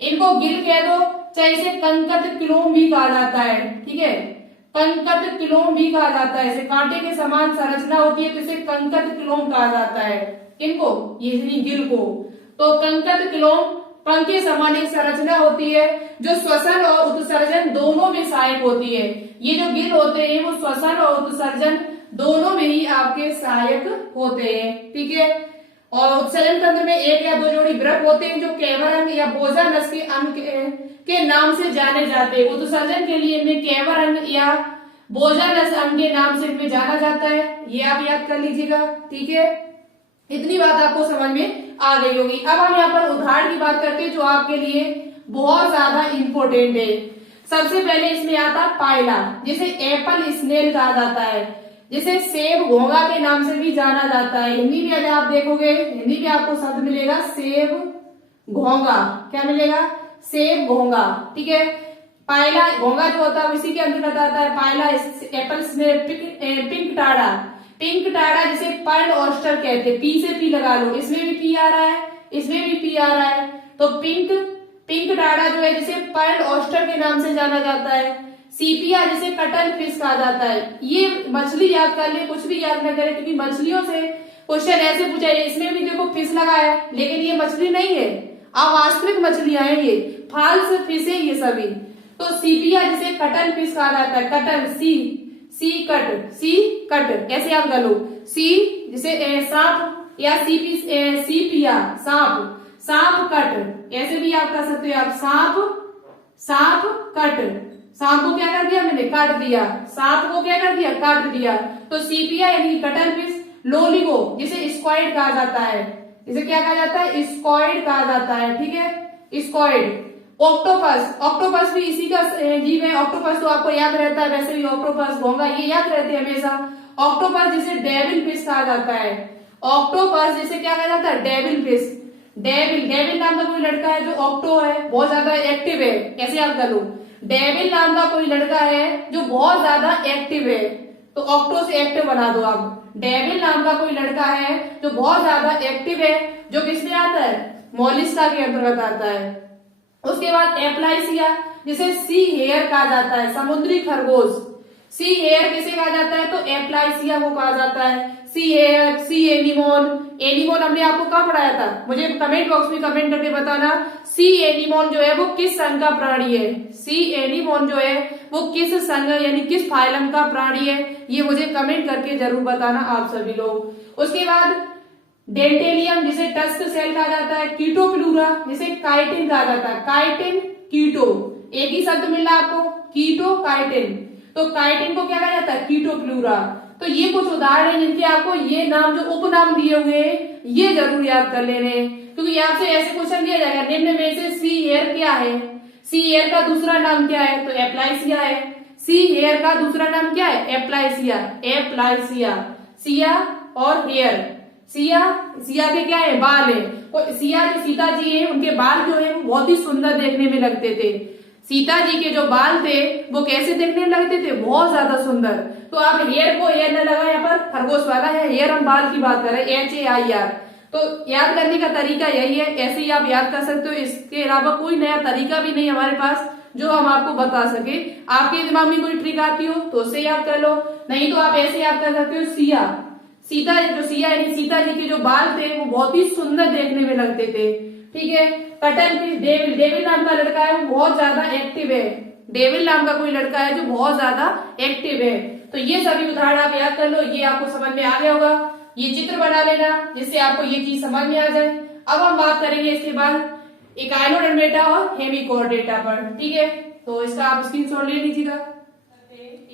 इनको गिल कह दो, चाहे इसे कंकद क्लोम भी कहा जाता है, ठीक है, कंकद क्लोम भी कहा जाता है। इसे कांटे के समान संरचना होती है तो इसे कंकद क्लोम कहा जाता है। किनको, ये गिल को। तो कंकद क्लोम पंख के समान एक संरचना होती है जो श्वसन और उत्सर्जन दोनों में सहायक होती है। ये जो गिल होते हैं वो श्वसन और उत्सर्जन दोनों में ही आपके सहायक होते हैं, ठीक है। और उत्सर्जन तंत्र में एक या दो जोड़ी वृक्क होते हैं जो कैवर अंग या बोझा नस के अंग के नाम से जाने जाते हैं। उत्सर्जन के लिए इनमें कैवर अंग या बोझा नस अंग के नाम से इनमें जाना जाता है, ये आप याद कर लीजिएगा, ठीक है। इतनी बात आपको समझ में आ गई होगी। अब हम यहाँ पर उदाहरण की बात करते हैं जो आपके लिए बहुत ज्यादा इंपॉर्टेंट है। सबसे पहले इसमें आता पायला, जिसे एप्पल स्नेल कहा जाता है, जिसे सेब घोंगा के नाम से भी जाना जाता है। हिंदी में अगर आप देखोगे, हिंदी में आपको शब्द मिलेगा सेब घोंगा, क्या मिलेगा, सेब घोंगा, ठीक है। पायला घोंगा जो होता है इसी के अंतर्गत आता है। पायला एप्पल स्नेल, पिंक टाड़ा, पिंक टाड़ा जिसे पर्ल ऑयस्टर कहते हैं, पी से पी लगा लो, इसमें भी पी आ रहा है, इसमें भी पी आ रहा है, तो पिंक टाड़ा जो है जिसे पर्ल ऑयस्टर के नाम से जाना जाता है। सीपिया जिसे कटल फिश कहा जाता है। ये मछली याद कर ले, कुछ भी याद न करें, क्योंकि मछलियों से क्वेश्चन ऐसे पूछा है। इसमें भी देखो फिश लगा है, लेकिन ये मछली नहीं है, अवास्तविक मछलियां हैं, ये फाल्स फिश है ये सभी। तो सीपिया जिसे कटल फिश कहा जाता है, कटल सी कट ऐसे याद कर लो। सी जिसे सांप या सीपिया सांप कट, ऐसे भी याद कर सकते हो आप, सांप कट। सांप को क्या कर दिया मैंने, काट दिया, सांप को क्या कर दिया, काट दिया। तो सीपिया यानी कटल फिश। लोलिगो जिसे स्क्वाइड कहा जाता है, इसे क्या कहा जाता है, स्क्वाइड कहा जाता है, ठीक है, स्क्वाइड। ऑक्टोपस भी इसी का जीव है। ऑक्टोपस तो आपको याद रहता है, वैसे भी ऑक्टोपस घोंगा ये याद रहते हैं हमेशा। ऑक्टोपस जिसे डेविल फिश कहा जाता है, ऑक्टोपस जिसे क्या कहा जाता है, डेविल फिश। डेविल नाम का कोई लड़का है जो ऑक्टो है, बहुत ज्यादा एक्टिव है, कैसे याद कर लो, डेविल नाम का कोई लड़का है जो बहुत ज्यादा एक्टिव है, तो ऑक्टो से एक्टिव बना दो आप। डेविल नाम का कोई लड़का है जो बहुत ज्यादा एक्टिव है, जो किसमें आता है, मोलिस्का के अंतर्गत आता है। उसके बाद एप्लाइसिया जिसे सी हेयर कहा जाता है, समुद्री खरगोश। सी हेयर किसे कहा जाता है, तो एप्लाइसिया को कहा जाता है। सी हेयर, सी एनिमोन हमने आपको कहाँ पढ़ाया था, मुझे कमेंट बॉक्स में कमेंट करके बताना। सी एनिमोन जो है वो किस संघ का प्राणी है, सी एनिमोन जो है वो किस संघ यानी किस फाइलम का प्राणी है, ये मुझे कमेंट करके जरूर बताना आप सभी लोग। उसके बाद डेंटेलियम जिसे टस्क सेल कहा जाता है। कीटोप्लूरा जिसे काइटिन कहा जाता है, काइटिन कीटो, एक ही शब्द मिल रहा है आपको, कीटो काइटिन। तो काइटिन को क्या कहा जाता है, कीटोप्लूरा। तो ये कुछ उदाहरण हैं जिनके आपको ये नाम जो उपनाम दिए हुए हैं ये जरूर याद कर लेने, क्योंकि आपसे ऐसे क्वेश्चन दिया जाएगा, निम्न में से सी हेयर क्या है, सी हेयर का दूसरा नाम क्या है, तो एप्लाइसिया है। सी हेयर का दूसरा नाम क्या है, एप्लाइसिया। सिया और हेयर, सिया के क्या है, बाल है। सिया जो सीता जी है उनके बाल जो है वो बहुत ही सुंदर देखने में लगते थे। सीता जी के जो बाल थे वो कैसे देखने में लगते थे, बहुत ज्यादा सुंदर। तो आप हेयर को हेयर न लगा, यहाँ पर खरगोश वाला है, हेयर हम बाल की बात कर रहे हैं, HAIR। तो याद करने का तरीका यही है, ऐसे ही आप याद कर सकते हो। इसके अलावा कोई नया तरीका भी नहीं हमारे पास जो हम आपको बता सके। आपके दिमाग में कोई ट्रिक आती हो तो उससे याद कर लो, नहीं तो आप ऐसे याद कर सकते हो। सीता यानी सीता जी के जो बाल थे वो बहुत ही सुंदर देखने में लगते थे, ठीक है। कटल फिश, डेविल नाम का लड़का है वो बहुत ज्यादा एक्टिव है, डेविल नाम का कोई लड़का है जो बहुत ज्यादा एक्टिव है। तो ये सभी उदाहरण आप याद कर लो, ये आपको समझ में आ गया होगा। ये चित्र बना लेना जिससे आपको ये चीज समझ में आ जाए। अब हम बात करेंगे इसके बाद इकाइनोडर्म डेटा और हेमिकोर डेटा पर, ठीक है। तो इसका आप स्क्रीनशॉट ले लीजिएगा।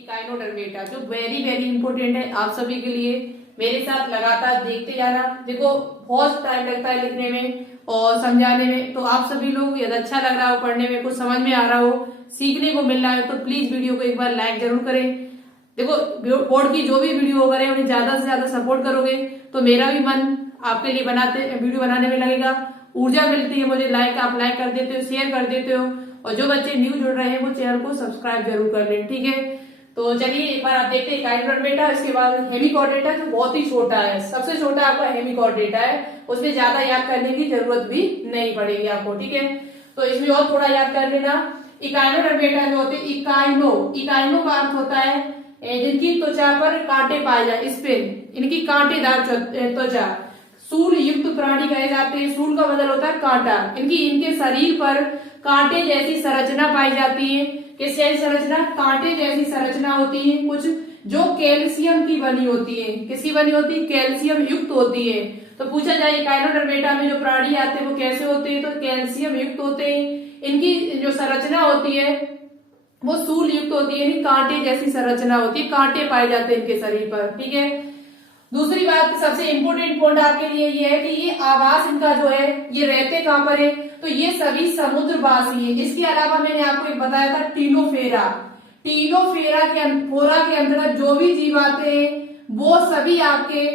इकाइनोडर्मेटा, जो वेरी वेरी इंपॉर्टेंट है आप सभी के लिए। मेरे साथ लगातार देखते जाना। देखो बहुत टाइम लगता है लिखने में और समझाने में, तो आप सभी लोग यदि अच्छा लग रहा हो, पढ़ने में कुछ समझ में आ रहा हो, सीखने को मिल रहा है, तो प्लीज वीडियो को एक बार लाइक जरूर करें। देखो बोर्ड की जो भी वीडियो वगैरह उन्हें ज्यादा से ज्यादा सपोर्ट करोगे तो मेरा भी मन आपके लिए वीडियो बनाने में लगेगा, ऊर्जा मिलती है मुझे। आप लाइक कर देते हो, शेयर कर देते हो, और जो बच्चे न्यू जुड़ रहे हैं वो चैनल को सब्सक्राइब जरूर कर लें, ठीक है। तो चलिए एक बार आप देखते हैं इकाइनोडर्मेटा, इसके बाद हेमिकॉर्डेटा जो बहुत ही छोटा है, सबसे छोटा आपका हेमिकॉर्डेटा है, उसमें ज्यादा याद करने की जरूरत भी नहीं पड़ेगी आपको, ठीक है। तो इसमें और थोड़ा याद कर लेना। इकाइनोडर्मेटा जो होते हैं, इकाइनो का अर्थ होता है जिनकी त्वचा पर कांटे पाए जाए, स्पिन, इनकी कांटेदार त्वचा, सूल युक्त प्राणी कहे जाते हैं। सूल का मतलब होता है कांटा। इनके शरीर पर कांटे जैसी संरचना पाई जाती है। किस जैसी संरचना? कांटे जैसी संरचना होती है कुछ, जो कैल्शियम की बनी होती है। किसकी बनी होती है? कैल्शियम युक्त होती है। तो पूछा जाए इकाइनोडर्मेटा में जो प्राणी आते हैं वो कैसे होते हैं, तो कैल्शियम युक्त होते हैं। इनकी जो संरचना होती है वो सूल युक्त होती है, कांटे जैसी संरचना होती है, कांटे पाए जाते हैं इनके शरीर पर, ठीक है। दूसरी बात, सबसे इंपोर्टेंट पॉइंट आपके लिए ये है कि ये आवास इनका जो है, ये रहते कहां पर है, तो ये सभी समुद्रवासी है। इसके अलावा मैंने आपको एक बताया था टीनोफेरा फोरा के अंतर्गत जो भी जीव आते हैं वो सभी आपके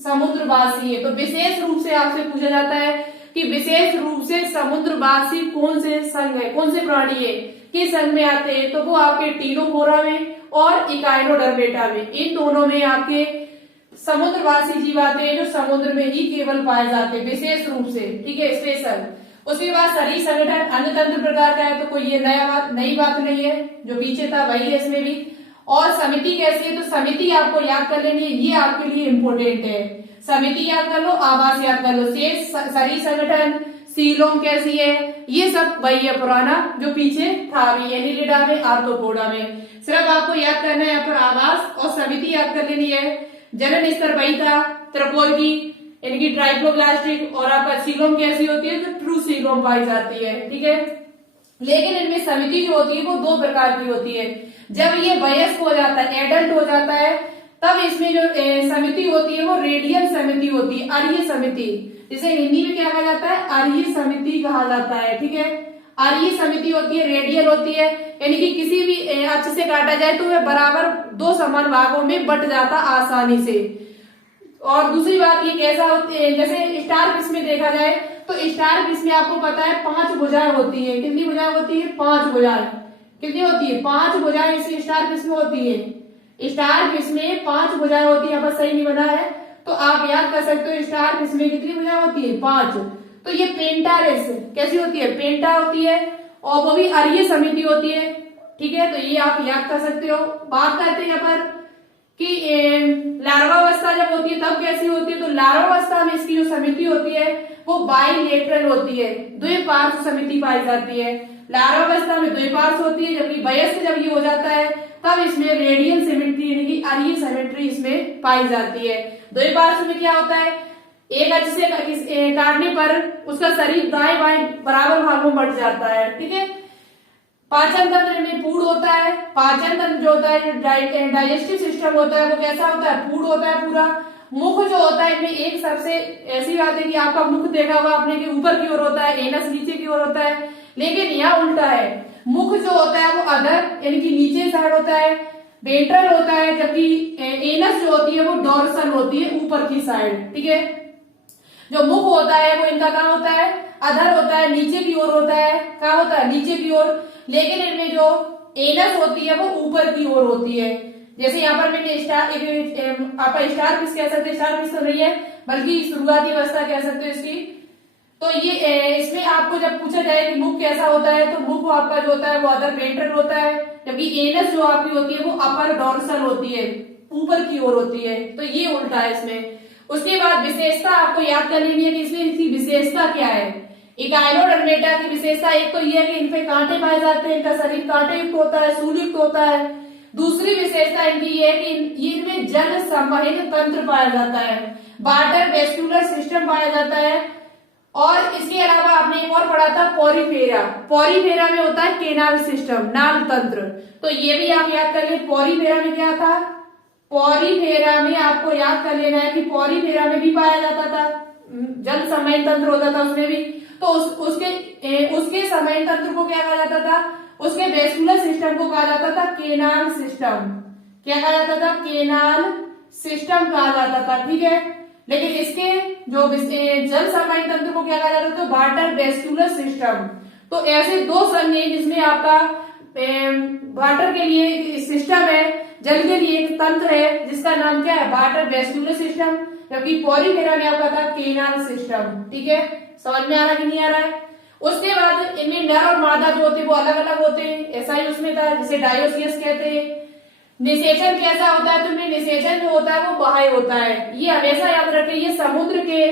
समुद्रवासी है। तो विशेष रूप से आपसे पूछा जाता है कि विशेष रूप से समुद्रवासी कौन से संघ है, कौन से प्राणी है, किस संघ में आते हैं, तो वो आपके टीनोफोरा में और इकाइनोडर्मेटा में, इन दोनों में आपके समुद्रवासी जीव आते हैं जो समुद्र में ही केवल पाए जाते हैं विशेष रूप से, ठीक है, स्पेशल। उसके बाद शरीर संगठन अन्य तंत्र प्रकार का है, तो कोई ये नई बात नहीं है, जो पीछे था वही है इसमें भी। और समिति कैसी है, तो समिति आपको याद कर लेनी है, ये आपके लिए इंपोर्टेंट है। समिति याद कर लो, आवास याद कर लो, शेष शरीर संगठन, सीलोम कैसी है, ये सब वही है पुराना जो पीछे था अभी एनिलिडा में, आर्थ्रोपोडा में। सिर्फ आपको याद करना है यहाँ पर आवास और समिति याद कर लेनी है। जनन स्तर वही था, त्रिकोण की, इनकी ट्राइप्लोब्लास्टिक, और आपका सीलोम कैसी होती है, तो ट्रू सीलोम पाई जाती है, ठीक है। लेकिन इनमें समिति जो होती है वो दो प्रकार की होती है। जब ये वयस्क हो जाता है, एडल्ट हो जाता है, तब इसमें जो समिति होती है वो रेडियल समिति होती है, अर्य समिति, जिसे हिंदी में क्या कहा जाता है, अर्य समिति कहा जाता है, ठीक है। अर्य समिति होती है, रेडियल होती है, यानी कि किसी भी अक्ष से काटा जाए तो वह बराबर दो समान भागों में बट जाता आसानी से। और दूसरी बात ये कैसा होती है, जैसे स्टार फिश में देखा जाए तो स्टार फिश में आपको पता है 5 भुजाएं होती है। कितनी भुजाएं होती है? 5 भुजाएं। कितनी होती है? 5 भुजाएं इस स्टार फिश में होती है। स्टार फिश में 5 भुजाएं होती है, यहाँ पर सही नहीं बना है तो आप याद कर सकते हो स्टार फिश में कितनी भुजाएं होती है? 5। तो ये पेंटारेस कैसी होती है? पेंटा होती है, और वो भी अर्य समिति होती है, ठीक है। तो ये आप याद कर सकते हो। बात करते हैं यहाँ पर कि लार्वावस्था जब होती है तब कैसी होती है, तो लार्वावस्था में इसकी जो समिति होती है वो बाइलेटरल होती है, द्विपार्श्व समिति पाई जाती है। लार्वावस्था में द्विपार्श्व होती है, जबकि वयस्क जब ये हो जाता है तब इसमें रेडियल सिमेट्री यानी कि अर्य सिमेट्री इसमें पाई जाती है। द्विपार्श्व में क्या होता है, एक अक्ष से काटने पर उसका शरीर दाएं बाएं बराबर भागों में बढ़ जाता है, ठीक है। पाचन तंत्र में पूर्ण होता है। पाचन तंत्र जो होता है, डाइजेस्टिव सिस्टम होता है, वो कैसा होता है? पूर्ण होता है पूरा। मुख जो होता है, इनमें एक सबसे ऐसी बात है कि आपका मुख देखा हुआ आपने कि ऊपर की ओर होता है, एनस नीचे की ओर होता है, लेकिन यहाँ उल्टा है। मुख जो होता है वो अधर यानी कि नीचे साइड होता है, वेंट्रल होता है, जबकि एनस जो होती है वो डोर्सल होती है, ऊपर की साइड, ठीक है। जो मुख होता है वो इनका कहाँ होता है? अधर होता है, नीचे की ओर होता है। कहाँ होता है? नीचे की ओर। लेकिन इनमें जो एनस होती है वो ऊपर की ओर होती है। जैसे यहाँ पर मैंने आपका स्टार फिश कह सकते, स्टार फिश तो नहीं है बल्कि शुरुआती अवस्था कह सकते हो इसकी। तो ये इसमें आपको जब पूछा जाए कि मुख कैसा होता है, तो मुख आपका जो होता है वो अधर वेंट्रल होता है, जबकि एनस जो आपकी होती है वो अपर डोर्सल होती है, ऊपर की ओर होती है। तो ये उल्टा है इसमें। उसके बाद विशेषता आपको याद कर लेनी है कि इसमें इसकी विशेषता क्या है। इकाइनोडर्मेटा की विशेषता एक तो ये है कि इनपे कांटे पाए जाते हैं, इनका शरीर कांटे युक्त होता है, सूल युक्त होता है। दूसरी विशेषता इनकी ये है कि इनमें जल संवहन तंत्र पाया जाता है, वाटर वेस्कुलर सिस्टम पाया जाता है, और इसके अलावा आपने एक और पढ़ा था पॉरीफेरा। पॉरीफेरा में होता है केनाल सिस्टम, नाल तंत्र। तो ये भी आप याद कर लिए। पॉरीफेरा में क्या था, पॉरीफेरा में आपको याद कर लेना है कि पॉरीफेरा में भी पाया जाता था, जल संवहन तंत्र होता था उसमें भी। तो उसके संवहन तंत्र को क्या कहा जाता था, उसके वेस्कुलर सिस्टम को कहा जाता था केनाल सिस्टम। क्या कहा जाता था, केनाल सिस्टम कहा जाता था, ठीक है। लेकिन इसके जो जल संवहन तंत्र को क्या कहा जाता था, वाटर वेस्कुलर सिस्टम। तो ऐसे दो संघ है जिसमें आपका वाटर के लिए सिस्टम है, जल के लिए एक तंत्र है जिसका नाम क्या है, वाटर वेस्कुलर सिस्टम, जबकि पॉरीफेरा में आपका था केनाल सिस्टम। ठीक है, समझ में आ रहा कि नहीं आ रहा है। उसके बाद इनमें नर और मादा जो होते हैं वो अलग अलग होते हैं, ऐसा ही उसमें था, जिसे डायोसियस कहते हैं। निषेचन कैसा होता है, तो निषेचन जो होता है वो बाह्य होता है। ये हमेशा याद रखें, ये समुद्र के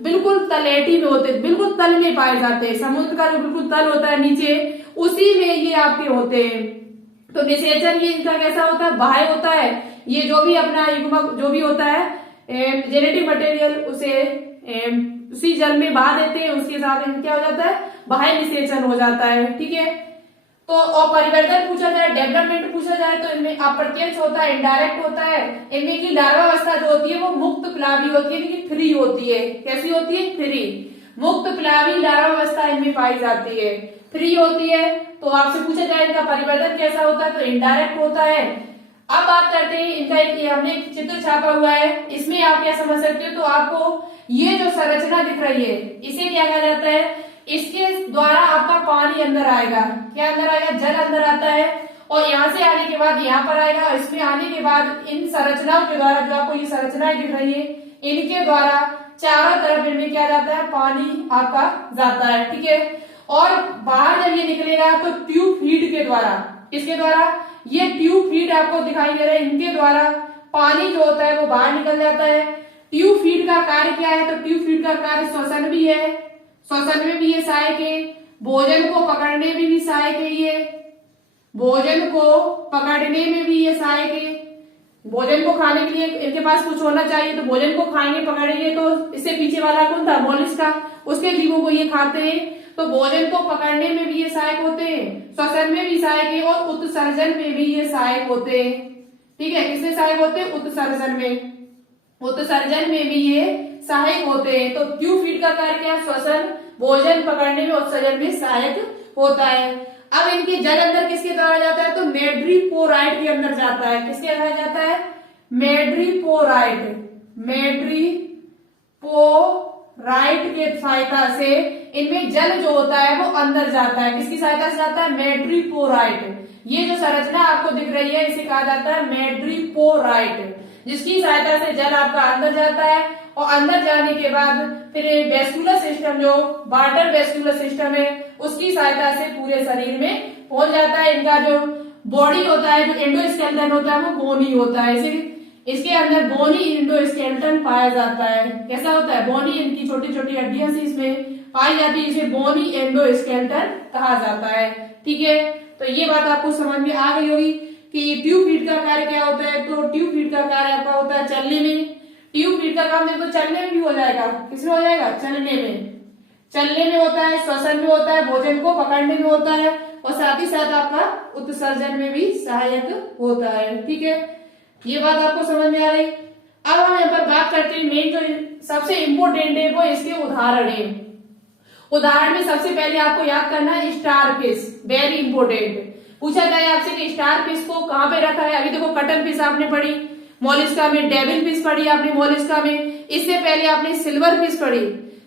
बिल्कुल तलेटी में होते हैं, बिल्कुल तल में पाए जाते हैं। समुद्र का जो बिल्कुल तल होता है नीचे, उसी में ये आपके होते हैं। तो निषेचन ये इनका कैसा होता है, बाह्य होता है। ये जो भी अपना युग्मक जो भी होता है जेनेटिक मटेरियल उसे उसी जल में बहा देते हैं, उसके साथ क्या हो जाता है, बाह्य निषेचन हो जाता है। ठीक है, तो और परिवर्तन पूछा जाए, डेवलपमेंट पूछा जाए, तो इनमें अप्रत्यक्ष होता है, इनडायरेक्ट होता है। इनमें की लार्वावस्था जो होती है वो मुक्त प्लावी होती है, इनकी फ्री होती है। कैसी होती है, फ्री। मुक्त प्लावी लार्वावस्था इनमें पाई जाती है, फ्री होती है। तो आपसे पूछा जाए इनका परिवर्तन कैसा होता है, तो इनडायरेक्ट होता है। अब बात करते हैं इनका, हमने एक चित्र छापा हुआ है, इसमें आप क्या समझ सकते हो। तो आपको ये जो संरचना दिख रही है, इसे क्या कहा जाता है, इसके द्वारा आपका पानी अंदर आएगा। क्या अंदर आएगा, जल अंदर आता है, और यहाँ से आने के बाद यहाँ पर आएगा, और इसमें आने के बाद इन संरचनाओं के द्वारा, जो आपको ये संरचनाएं दिख रही है, इनके द्वारा चारों तरफ इनमें क्या जाता है, पानी आपका जाता है। ठीक है, और बाहर जब ये निकलेगा तो ट्यूब फीड के द्वारा, किसके द्वारा, ये ट्यूब फीड आपको दिखाई दे रहा है, इनके द्वारा पानी जो होता है वो बाहर निकल जाता है। ट्यूब फीड का कार्य क्या है, तो ट्यूब फीड का कार्य श्वसन भी है, श्वसन में भी ये सहायक है, भोजन को पकड़ने में भी सहायक है, ये भोजन को पकड़ने में भी ये सहायक है। भोजन को खाने के लिए इनके पास कुछ होना चाहिए, तो भोजन को खाएंगे पकड़ेंगे, तो इससे पीछे वाला कौन था, मोलस्का, उसके जीवों को ये खाते हैं। तो भोजन को पकड़ने में भी ये सहायक होते हैं, श्वसन में भी सहायक है, और उत्सर्जन में भी ये सहायक होते हैं। ठीक है, किससे सहायक होते हैं, उत्सर्जन में, उत्सर्जन में भी ये सहायक होते हैं। तो ट्यूब फीड का कार्य क्या, श्वसन, भोजन पकड़ने में, उत्सर्जन में सहायक होता है। अब इनके जल अंदर किसके द्वारा जाता है, तो मैड्रीपोराइट के अंदर जाता है। किसके द्वारा जाता है, मैड्रीपोराइट, मैड्रीपोराइट के सहायता से इनमें जल जो होता है वो अंदर जाता है। किसकी सहायता से जाता है, मैड्रीपोराइट। ये जो संरचना आपको दिख रही है इसे कहा जाता है मैड्रीपोराइट, जिसकी सहायता से जल आपका अंदर जाता है, और अंदर जाने के बाद फिर वेस्कुलर सिस्टम, जो वाटर वेस्कुलर सिस्टम है, उसकी सहायता से पूरे शरीर में पहुंच जाता है। इनका जो बॉडी होता है, जो एंडोस्केलेटन होता है, वो बोनी होता है। इसके अंदर बोनी एंडोस्केलेटन पाया जाता है। कैसा होता है, बोनी, इनकी छोटी छोटी हड्डियां से इसमें पाई जाती है, इसे बोनी एंडोस्केलेटन कहा जाता है। ठीक है, तो ये बात आपको समझ में आ गई होगी कि ट्यूब फीड का कार्य क्या होता है। तो ट्यूब फीड का कार्य आपका होता है चलने में। ट्यूब फीड का काम देखो चलने में भी हो जाएगा, किसमें हो जाएगा, चलने में, चलने में होता है, श्वसन में होता है, भोजन को पकड़ने में होता है, और साथ ही साथ आपका उत्सर्जन में भी सहायक होता है। ठीक है, ये बात आपको समझ में आ गई। अब हम यहाँ पर बात करते हैं मेन जो सबसे इंपोर्टेंट है वो इसके उदाहरण है। उदाहरण में सबसे पहले आपको याद करना है स्टार फिश, वेरी इंपोर्टेंट। पूछा जाए आपसे कि स्टार फिश को कहाँ पे रखा है। अभी देखो कटल फिश आपने पढ़ी मोलिस्का में, डेविल फिश पढ़ी आपने मोलिस्का में, इससे पहले आपने सिल्वर फिश पढ़ी।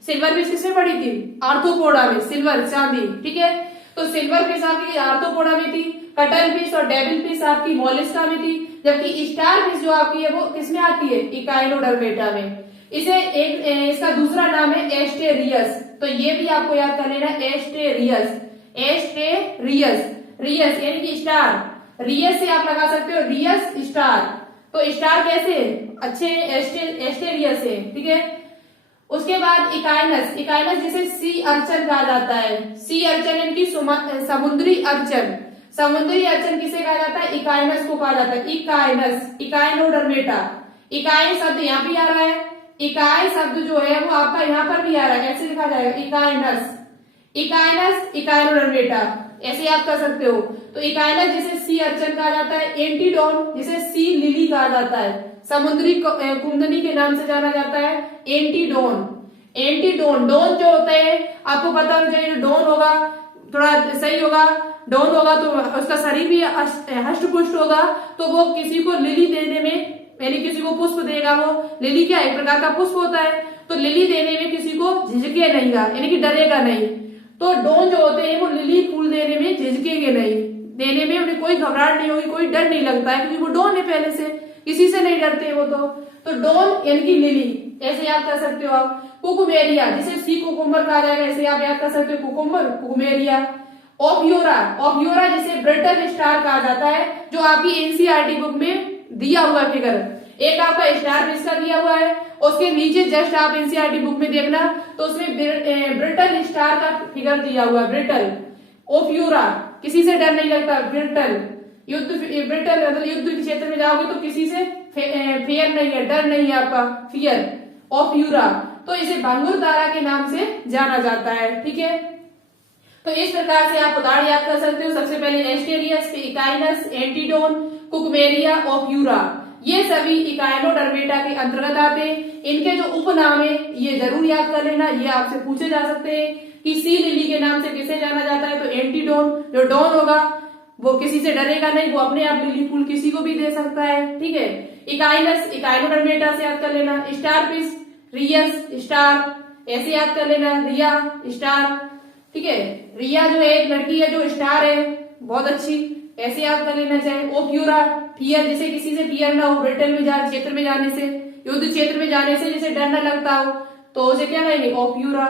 सिल्वर फिश किसमें पढ़ी थी, आर्थ्रोपोडा में, सिल्वर चांदी। ठीक है, तो सिल्वर फिश आपकी आर्थ्रोपोडा में थी, कटल फिश और डेविल फिश आपकी मोलिस्का में थी, जबकि स्टार फिश जो आपकी है वो किसमें आती है, इकाइनोडर्मेटा में। इसे एक इसका दूसरा नाम है एस्टेरियस। तो ये भी आपको याद कर लेना, एस्टेरियस, एस्टेरियस, रियस यानी कि स्टार, रियस से आप लगा सकते हो रियस स्टार। तो स्टार कैसे, अच्छे एस्टेरियस है। ठीक है, उसके बाद इकाइनस, इकाइनस जिसे सी अर्चन कहा जाता है। सी अर्चन यानी कि समुद्री अर्चन। समुद्री अर्चन किसे कहा जाता है, इकाइनस को कहा जाता है। इकाइनस, इकाइनोडर्मेटा, इकाइन शब्द यहाँ भी आ रहा है, इकाई शब्द जो है वो आपका यहाँ पर भी आ रहा है, ऐसे लिखा जाएगा इकाइनस, इकाइनस इकाइनोडर्मेटा, ऐसे आप कर सकते हो। तो इकाइनस जिसे सी अर्चन कहा जाता है, एंटीडोन जिसे सी लिली कहा जाता है, समुद्री कुंदनी के नाम से जाना जाता है एंटीडोन। एंटीडोन, डोन जो होता है आपको पता होना चाहिए, डोन होगा थोड़ा सही होगा, डोन होगा तो उसका शरीर भी हष्ट पुष्ट होगा, तो वो किसी को लिली देने में, यानी किसी को पुष्प देगा, वो लिली क्या एक प्रकार का पुष्प होता है, तो लिली देने में किसी को झिझके नहीं, यानी कि डरेगा नहीं। तो डोन जो होते हैं वो लिली फूल देने में झिझकेंगे नहीं, देने में उन्हें कोई घबराहट नहीं होगी, कोई डर नहीं लगता है, क्योंकि वो डोन है पहले से, किसी से नहीं डरते वो तो डोन यानी कि लिली, ऐसे याद कर सकते हो आप। कुकुमेरिया जिसे सी कुकुम्बर कहा जाएगा, ऐसे आप याद कर सकते हो, कुकुम्बर कुकुमेरिया। ओफियोरा, ओफियोरा जिसे ब्रिटल स्टार कहा जाता है, जो आपकी एनसीईआरटी बुक में दिया हुआ फिगर, एक आपका स्टार इसका दिया हुआ है, उसके नीचे जस्ट आप एनसीईआरटी बुक में देखना तो उसमें ब्रिटल स्टार का फिगर दिया हुआ है, ब्रिटल। ओफियोरा किसी से डर नहीं लगता, ब्रिटल युद्ध, ब्रिटल मतलब युद्ध के क्षेत्र में जाओगे तो किसी से फियर नहीं है, डर नहीं है आपका, फियर। ओफियोरा तो इसे भंगुर तारा के नाम से जाना जाता है, ठीक है। तो इस प्रकार से आप उदाहरण याद कर सकते हो। सबसे पहले एस्टेरियस, इकाइनस, एंटीडोन, कुकमेरिया, ओफ्यूरा, ये सभी इकाइनोडर्मेटा के अंतर्गत आते हैं। इनके जो उपनाम है ये जरूर याद कर लेना, ये आपसे पूछे जा सकते हैं कि सी लिली के नाम से किसे जाना जाता है, तो एंटीडोन, जो डॉन होगा वो किसी से डरेगा नहीं, वो अपने आप लिली फूल किसी को भी दे सकता है, ठीक है। इकाइनस इकाइनोडर्मेटा से याद कर लेना। स्टारफिश, रियस स्टार, ऐसे याद कर लेना, रिया स्टार, ठीक है। रिया जो है एक लड़की है जो स्टार है, बहुत अच्छी, ऐसे याद कर लेना चाहिए। ओफ्यूरा, फियर जिसे किसी से फियर ना हो, ब्रिटेन में क्षेत्र में जाने से, युद्ध क्षेत्र में जाने से जिसे डर न लगता हो, तो उसे क्या कहेंगे, ओफ्यूरा,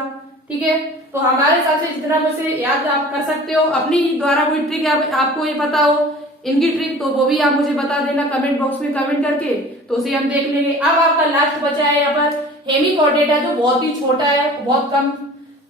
ठीक है। तो हमारे हिसाब से जितना मुझे याद आप कर सकते हो, अपनी द्वारा कोई ट्रिक आपको ये पता हो इनकी ट्रिक, तो वो भी आप मुझे बता देना कमेंट बॉक्स में कमेंट करके, तो उसे हम देख लेंगे। अब आपका लास्ट बचा है यहाँ पर हेमिकॉर्डेटा, जो बहुत ही छोटा है, बहुत कम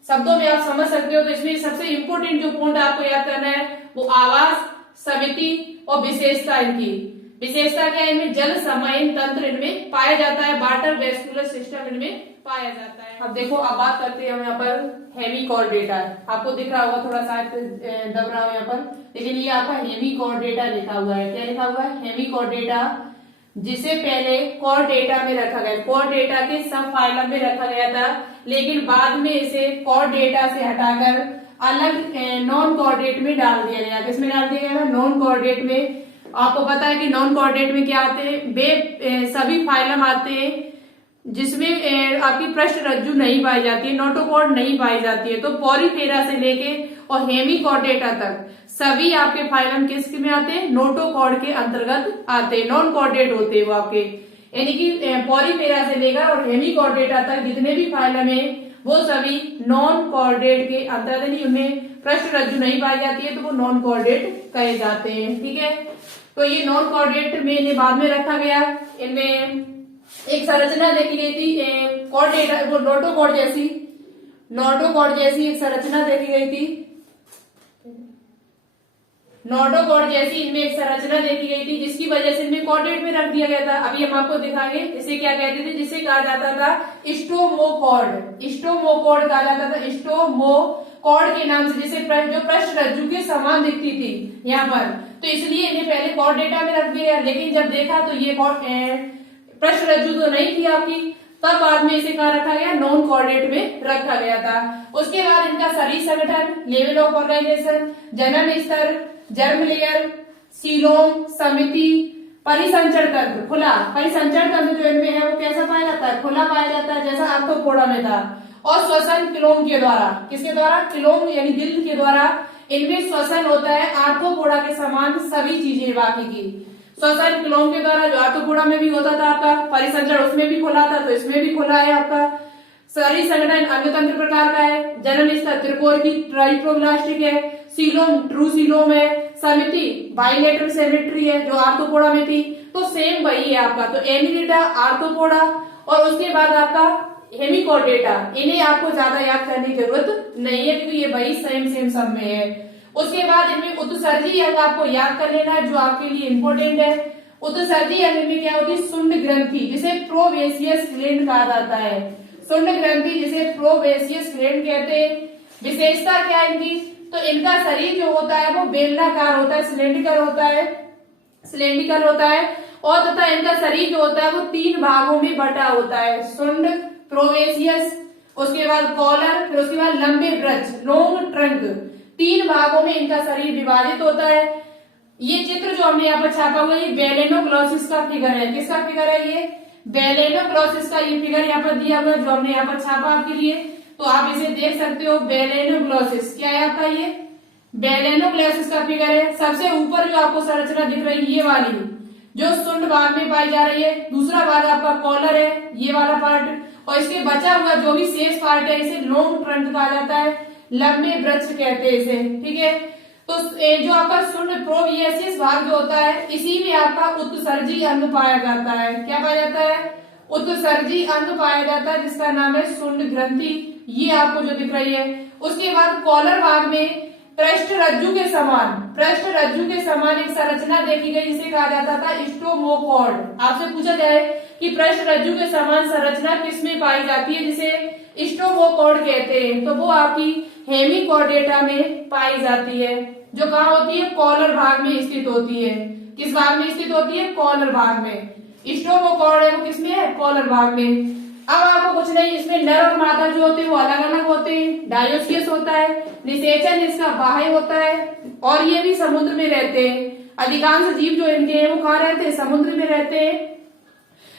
शब्दों में आप समझ सकते हो। तो इसमें सबसे इंपोर्टेंट जो पॉइंट आपको याद करना है वो आवास, समिति और विशेषता। इनकी विशेषता क्या है, इनमें जल समयन तंत्र इनमें पाया जाता है, वाटर वेस्कुलर सिस्टम इनमें पाया जाता है। अब देखो, अब बात करते हैं हम यहाँ पर हेमिकॉर्डेटा। आपको दिख रहा होगा थोड़ा सा दब रहा हो यहाँ पर, लेकिन ये आपका हेमिकॉर्डेटा लिखा हुआ है। क्या लिखा हुआ है, हेमिकॉर्डेटा, जिसे पहले कॉर्डेटा में रखा गया, कॉर्डेटा के सब फाइलम में रखा गया था, लेकिन बाद में इसे कॉर्डेटा से हटाकर अलग नॉन कॉर्डेट में डाल दिया गया। किसमें डाल दिया गया, नॉन कॉर्डेट में। आपको पता है कि नॉन कॉर्डेट में क्या आते हैं, वे सभी फाइलम आते हैं जिसमें आपकी पृष्ठ रज्जु नहीं पाई जाती है, नोटोकॉर्ड नहीं पाई जाती है। तो पॉरीफेरा से लेके और हेमिकॉर्डेटा तक सभी आपके फाइलम किसके में आते हैं, नोटोकॉर्ड के अंतर्गत आते हैं, नॉन कॉर्डेट होते हैं वो आपके, यानी कि पॉरीफेरा से लेकर और हेमिकॉर्डेटा तक जितने भी फाइलम है वो सभी नॉन कॉर्डेट के अंतर्गत, नहीं उनमें पृष्ठ रज्जु नहीं पाई जाती है, तो वो नॉन कॉर्डेट कहे जाते हैं, ठीक है। तो ये नॉन कॉर्डेट में इन्हें बाद में रखा गया। इनमें एक संरचना देखी गई थी कॉर्डेटा, वो नोटोकॉर्ड जैसी एक संरचना देखी गई थी, नोटोकॉर्ड जैसी इनमें एक संरचना देखी गई थी, जिसकी वजह से इनमें कॉर्डेट में रख दिया गया था। अभी हम आपको दिखाएंगे इसे क्या कहते थे, जिसे कहा जाता था स्टोमोकॉर्ड, स्टोमोकॉर्ड कहा जाता था, स्टोमोकॉर्ड के नाम से, जिसे जो पृष्ठ रज्जु के समान दिखती थी यहाँ पर, तो इसलिए इन्हें पहले कॉर्डेटा में रख दिया, लेकिन जब देखा तो ये पृष्ठ रज्जु तो नहीं थी आपकी, तब बाद में इसे कहा रखा गया, नॉन कॉर्डेट में रखा गया था। उसके बाद इनका शरीर संगठन, लेवल ऑफ ऑर्गेनाइजेशन, जनन स्तर, जर्म लेयर, सीलोम, समिति, परिसंचरण तंत्र, खुला परिसंचरण तंत्र जो इनमें है वो कैसा पाया जाता है, खुला पाया जाता है, जैसा आर्थ्रोपोडा में था। और श्वसन क्लोम के द्वारा, किसके द्वारा, क्लोम यानी दिल के द्वारा इनमें श्वसन होता है, आर्थ्रोपोडा के समान सभी चीजें बाकी की श्वसन क्लोम के द्वारा, जो आर्थ्रोपोडा में भी होता था आपका, परिसंचरण उसमें भी खुला था, तो इसमें भी खुला है आपका। शरीर संगठन अंगतंत्र प्रकार का है, जनन स्तर त्रिकोण की ट्राइट्रोब्लास्टिक है, सीलोम ट्रू सीलोम है, समिति बाइलेटरल सिमेट्री है जो आर्थ्रोपोडा में थी, तो सेम वही है आपका। तो एमिडेटा, आर्थ्रोपोडा और उसके बाद आपका हेमिकॉर्डेटा, इन्हें आपको ज्यादा याद करने की जरूरत नहीं है क्योंकि ये वही सेम सब में है। उसके बाद इनमें उत्सर्जी अंग आपको याद कर लेना है जो आपके लिए इम्पोर्टेंट है। उत्सर्जी अंग में क्या होती है, शुंड ग्रंथि, जिसे प्रोबेशियस ग्लैंड कहा जाता है। शुंड ग्रंथि जिसे प्रोबेशियस ग्लैंड कहते हैं। विशेषता क्या है इनकी, तो इनका शरीर जो होता है वो बेलनाकार होता है, सिलेंड्रिकल होता है और तथा इनका शरीर जो होता है वो 3 भागों में बटा होता है। शुंड, प्रोबेशियस, उसके बाद कॉलर, फिर उसके बाद लंबे वृक्ष, लॉन्ग ट्रंक, 3 भागों में इनका शरीर विभाजित होता है। ये चित्र जो हमने यहाँ पर छापा हुआ है, बेलेनोग्लोसिस का फिगर है। किसका फिगर है ये, बेलेनोग्लोसिस का ये फिगर यहाँ पर दिया हुआ है, जो हमने यहाँ पर छापा आपके लिए, तो आप इसे देख सकते हो। बेलेनोग्लोसिस क्या है आपका, ये बेलेनोग्लोसिस का फिगर है। सबसे ऊपर जो आपको संरचना दिख रही है ये वाली, जो शुंड भाग में पाई जा रही है। दूसरा भाग आपका कॉलर है, ये वाला पार्ट, और इसके बचा हुआ जो भी शेष पार्ट है इसे लॉन्ग ट्रंक कहा जाता है, लंबे वृक्ष कहते हैं इसे, ठीक है। तो जो आपका शुंड प्रोबेशियस भाग जो होता है, इसी में आपका उत्सर्जी अंग पाया जाता है। क्या पाया जाता है, उत्सर्जी अंग पाया जाता है, जिसका नाम है शुंड ग्रंथि, ये आपको जो दिख रही है। उसके बाद कॉलर भाग में पृष्ठ रज्जु के समान एक संरचना देखी गई, जिसे कहा जाता था स्टोमोकॉर्ड। आपसे पूछा जाए कि पृष्ठ रज्जु के समान संरचना किसमें पाई जाती है, जिसे स्टोमोकॉर्ड कहते हैं, तो वो आपकी हेमिकॉर्डेटा में पाई जाती है, जो कहाँ होती है, कॉलर भाग में स्थित होती है। किस भाग में स्थित होती है, कॉलर भाग में। स्टोमोकॉर्ड है वो किसमें है, कॉलर भाग में। अब आपको कुछ नहीं, इसमें नर और मादा जो होते हैं वो अलग अलग होते हैं। डायोसियस होता है, निषेचन इसका बाह्य होता है, और ये भी समुद्र में रहते हैं। अधिकांश जीव जो इनके हैं वो कहाँ रहते हैं, समुद्र में रहते हैं।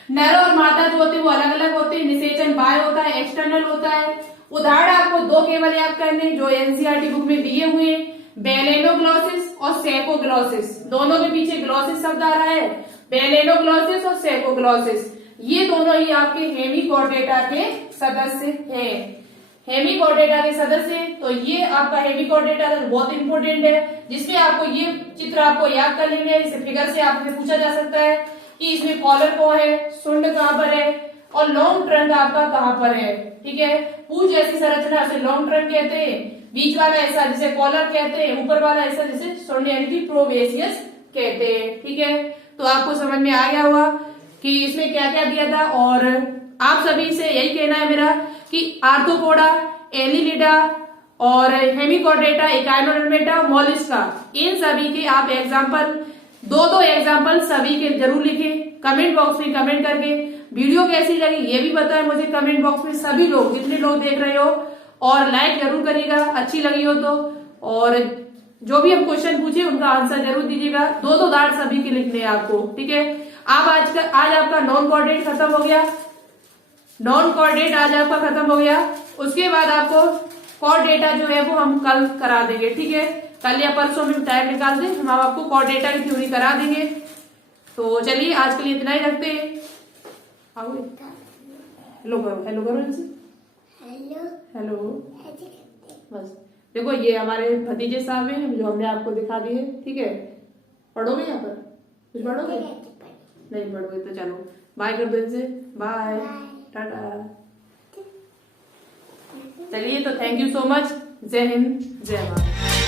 नर और मादा जो होते हैं वो अलग अलग होते हैं। निषेचन बाह्य होता है, एक्सटर्नल होता है। उदाहरण आपको 2 केवल याद करने जो एनसीईआरटी बुक में दिए हुए, बेलेनोग्लोसिस और सेपोग्लोसिस। दोनों के पीछे ग्लोसिस शब्द आ रहा है, बेलेनोग्लोसिस और सेपोग्लोसिस। ये दोनों ही आपके हेमिकॉर्डेटा के सदस्य हैं। हेमिकॉर्डेटा के सदस्य, तो ये आपका हेमिकॉर्डेटा बहुत इंपॉर्टेंट है, जिसमें आपको ये चित्र आपको याद कर लेंगे। इस फिगर से आपसे पूछा जा सकता है कि इसमें कॉलर को है, शुंड कहाँ पर है, और लॉन्ग ट्रंक आपका कहाँ पर है, ठीक है। पूंछ जैसी संरचना से लॉन्ग ट्रंक कहते हैं, बीच वाला ऐसा जिसे कॉलर कहते हैं, ऊपर वाला ऐसा जिसे शुंड यानी कि प्रोबेशियस कहते हैं, ठीक है। तो आपको समझ में आ गया होगा कि इसमें क्या क्या दिया था। और आप सभी से यही कहना है मेरा कि आर्थ्रोपोडा, एनिलिडा और हेमिकॉर्डेटा, इकाइनोडर्मेटा, मोलस्का, इन सभी के आप एग्जाम्पल 2-2 एग्जाम्पल सभी के जरूर लिखें। कमेंट बॉक्स में कमेंट करके वीडियो कैसी लगी ये भी बताएं मुझे कमेंट बॉक्स में, सभी लोग जितने लोग देख रहे हो, और लाइक जरूर करिएगा अच्छी लगी हो तो। और जो भी हम क्वेश्चन पूछे उनका आंसर जरूर दीजिएगा। 2-2 दांत सभी के लिखने हैं आपको, ठीक है। आज आपका नॉन कोऑर्डिनेट खत्म हो गया, नॉन कोऑर्डिनेट आज आपका खत्म हो गया। उसके बाद आपको कोऑर्डिनेटा जो है वो हम कल करा देंगे, ठीक है। कल या परसों में टाइम निकाल दें, हम आपको कोऑर्डिनेटा की थ्योरी करा देंगे। तो चलिए आज के लिए इतना ही रखते हैं। हेलो करो, हेलो करो इनसे, हेलो। बस देखो ये हमारे भतीजे साहब हैं जो हमने आपको दिखा दिए, ठीक है। पढ़ोगे यहाँ पर, कुछ पढ़ोगे? नहीं पढ़ोगे तो चलो बाय कर दो इनसे, बाय, टाटा। चलिए तो थैंक यू सो मच। जय हिंद, जय भारत।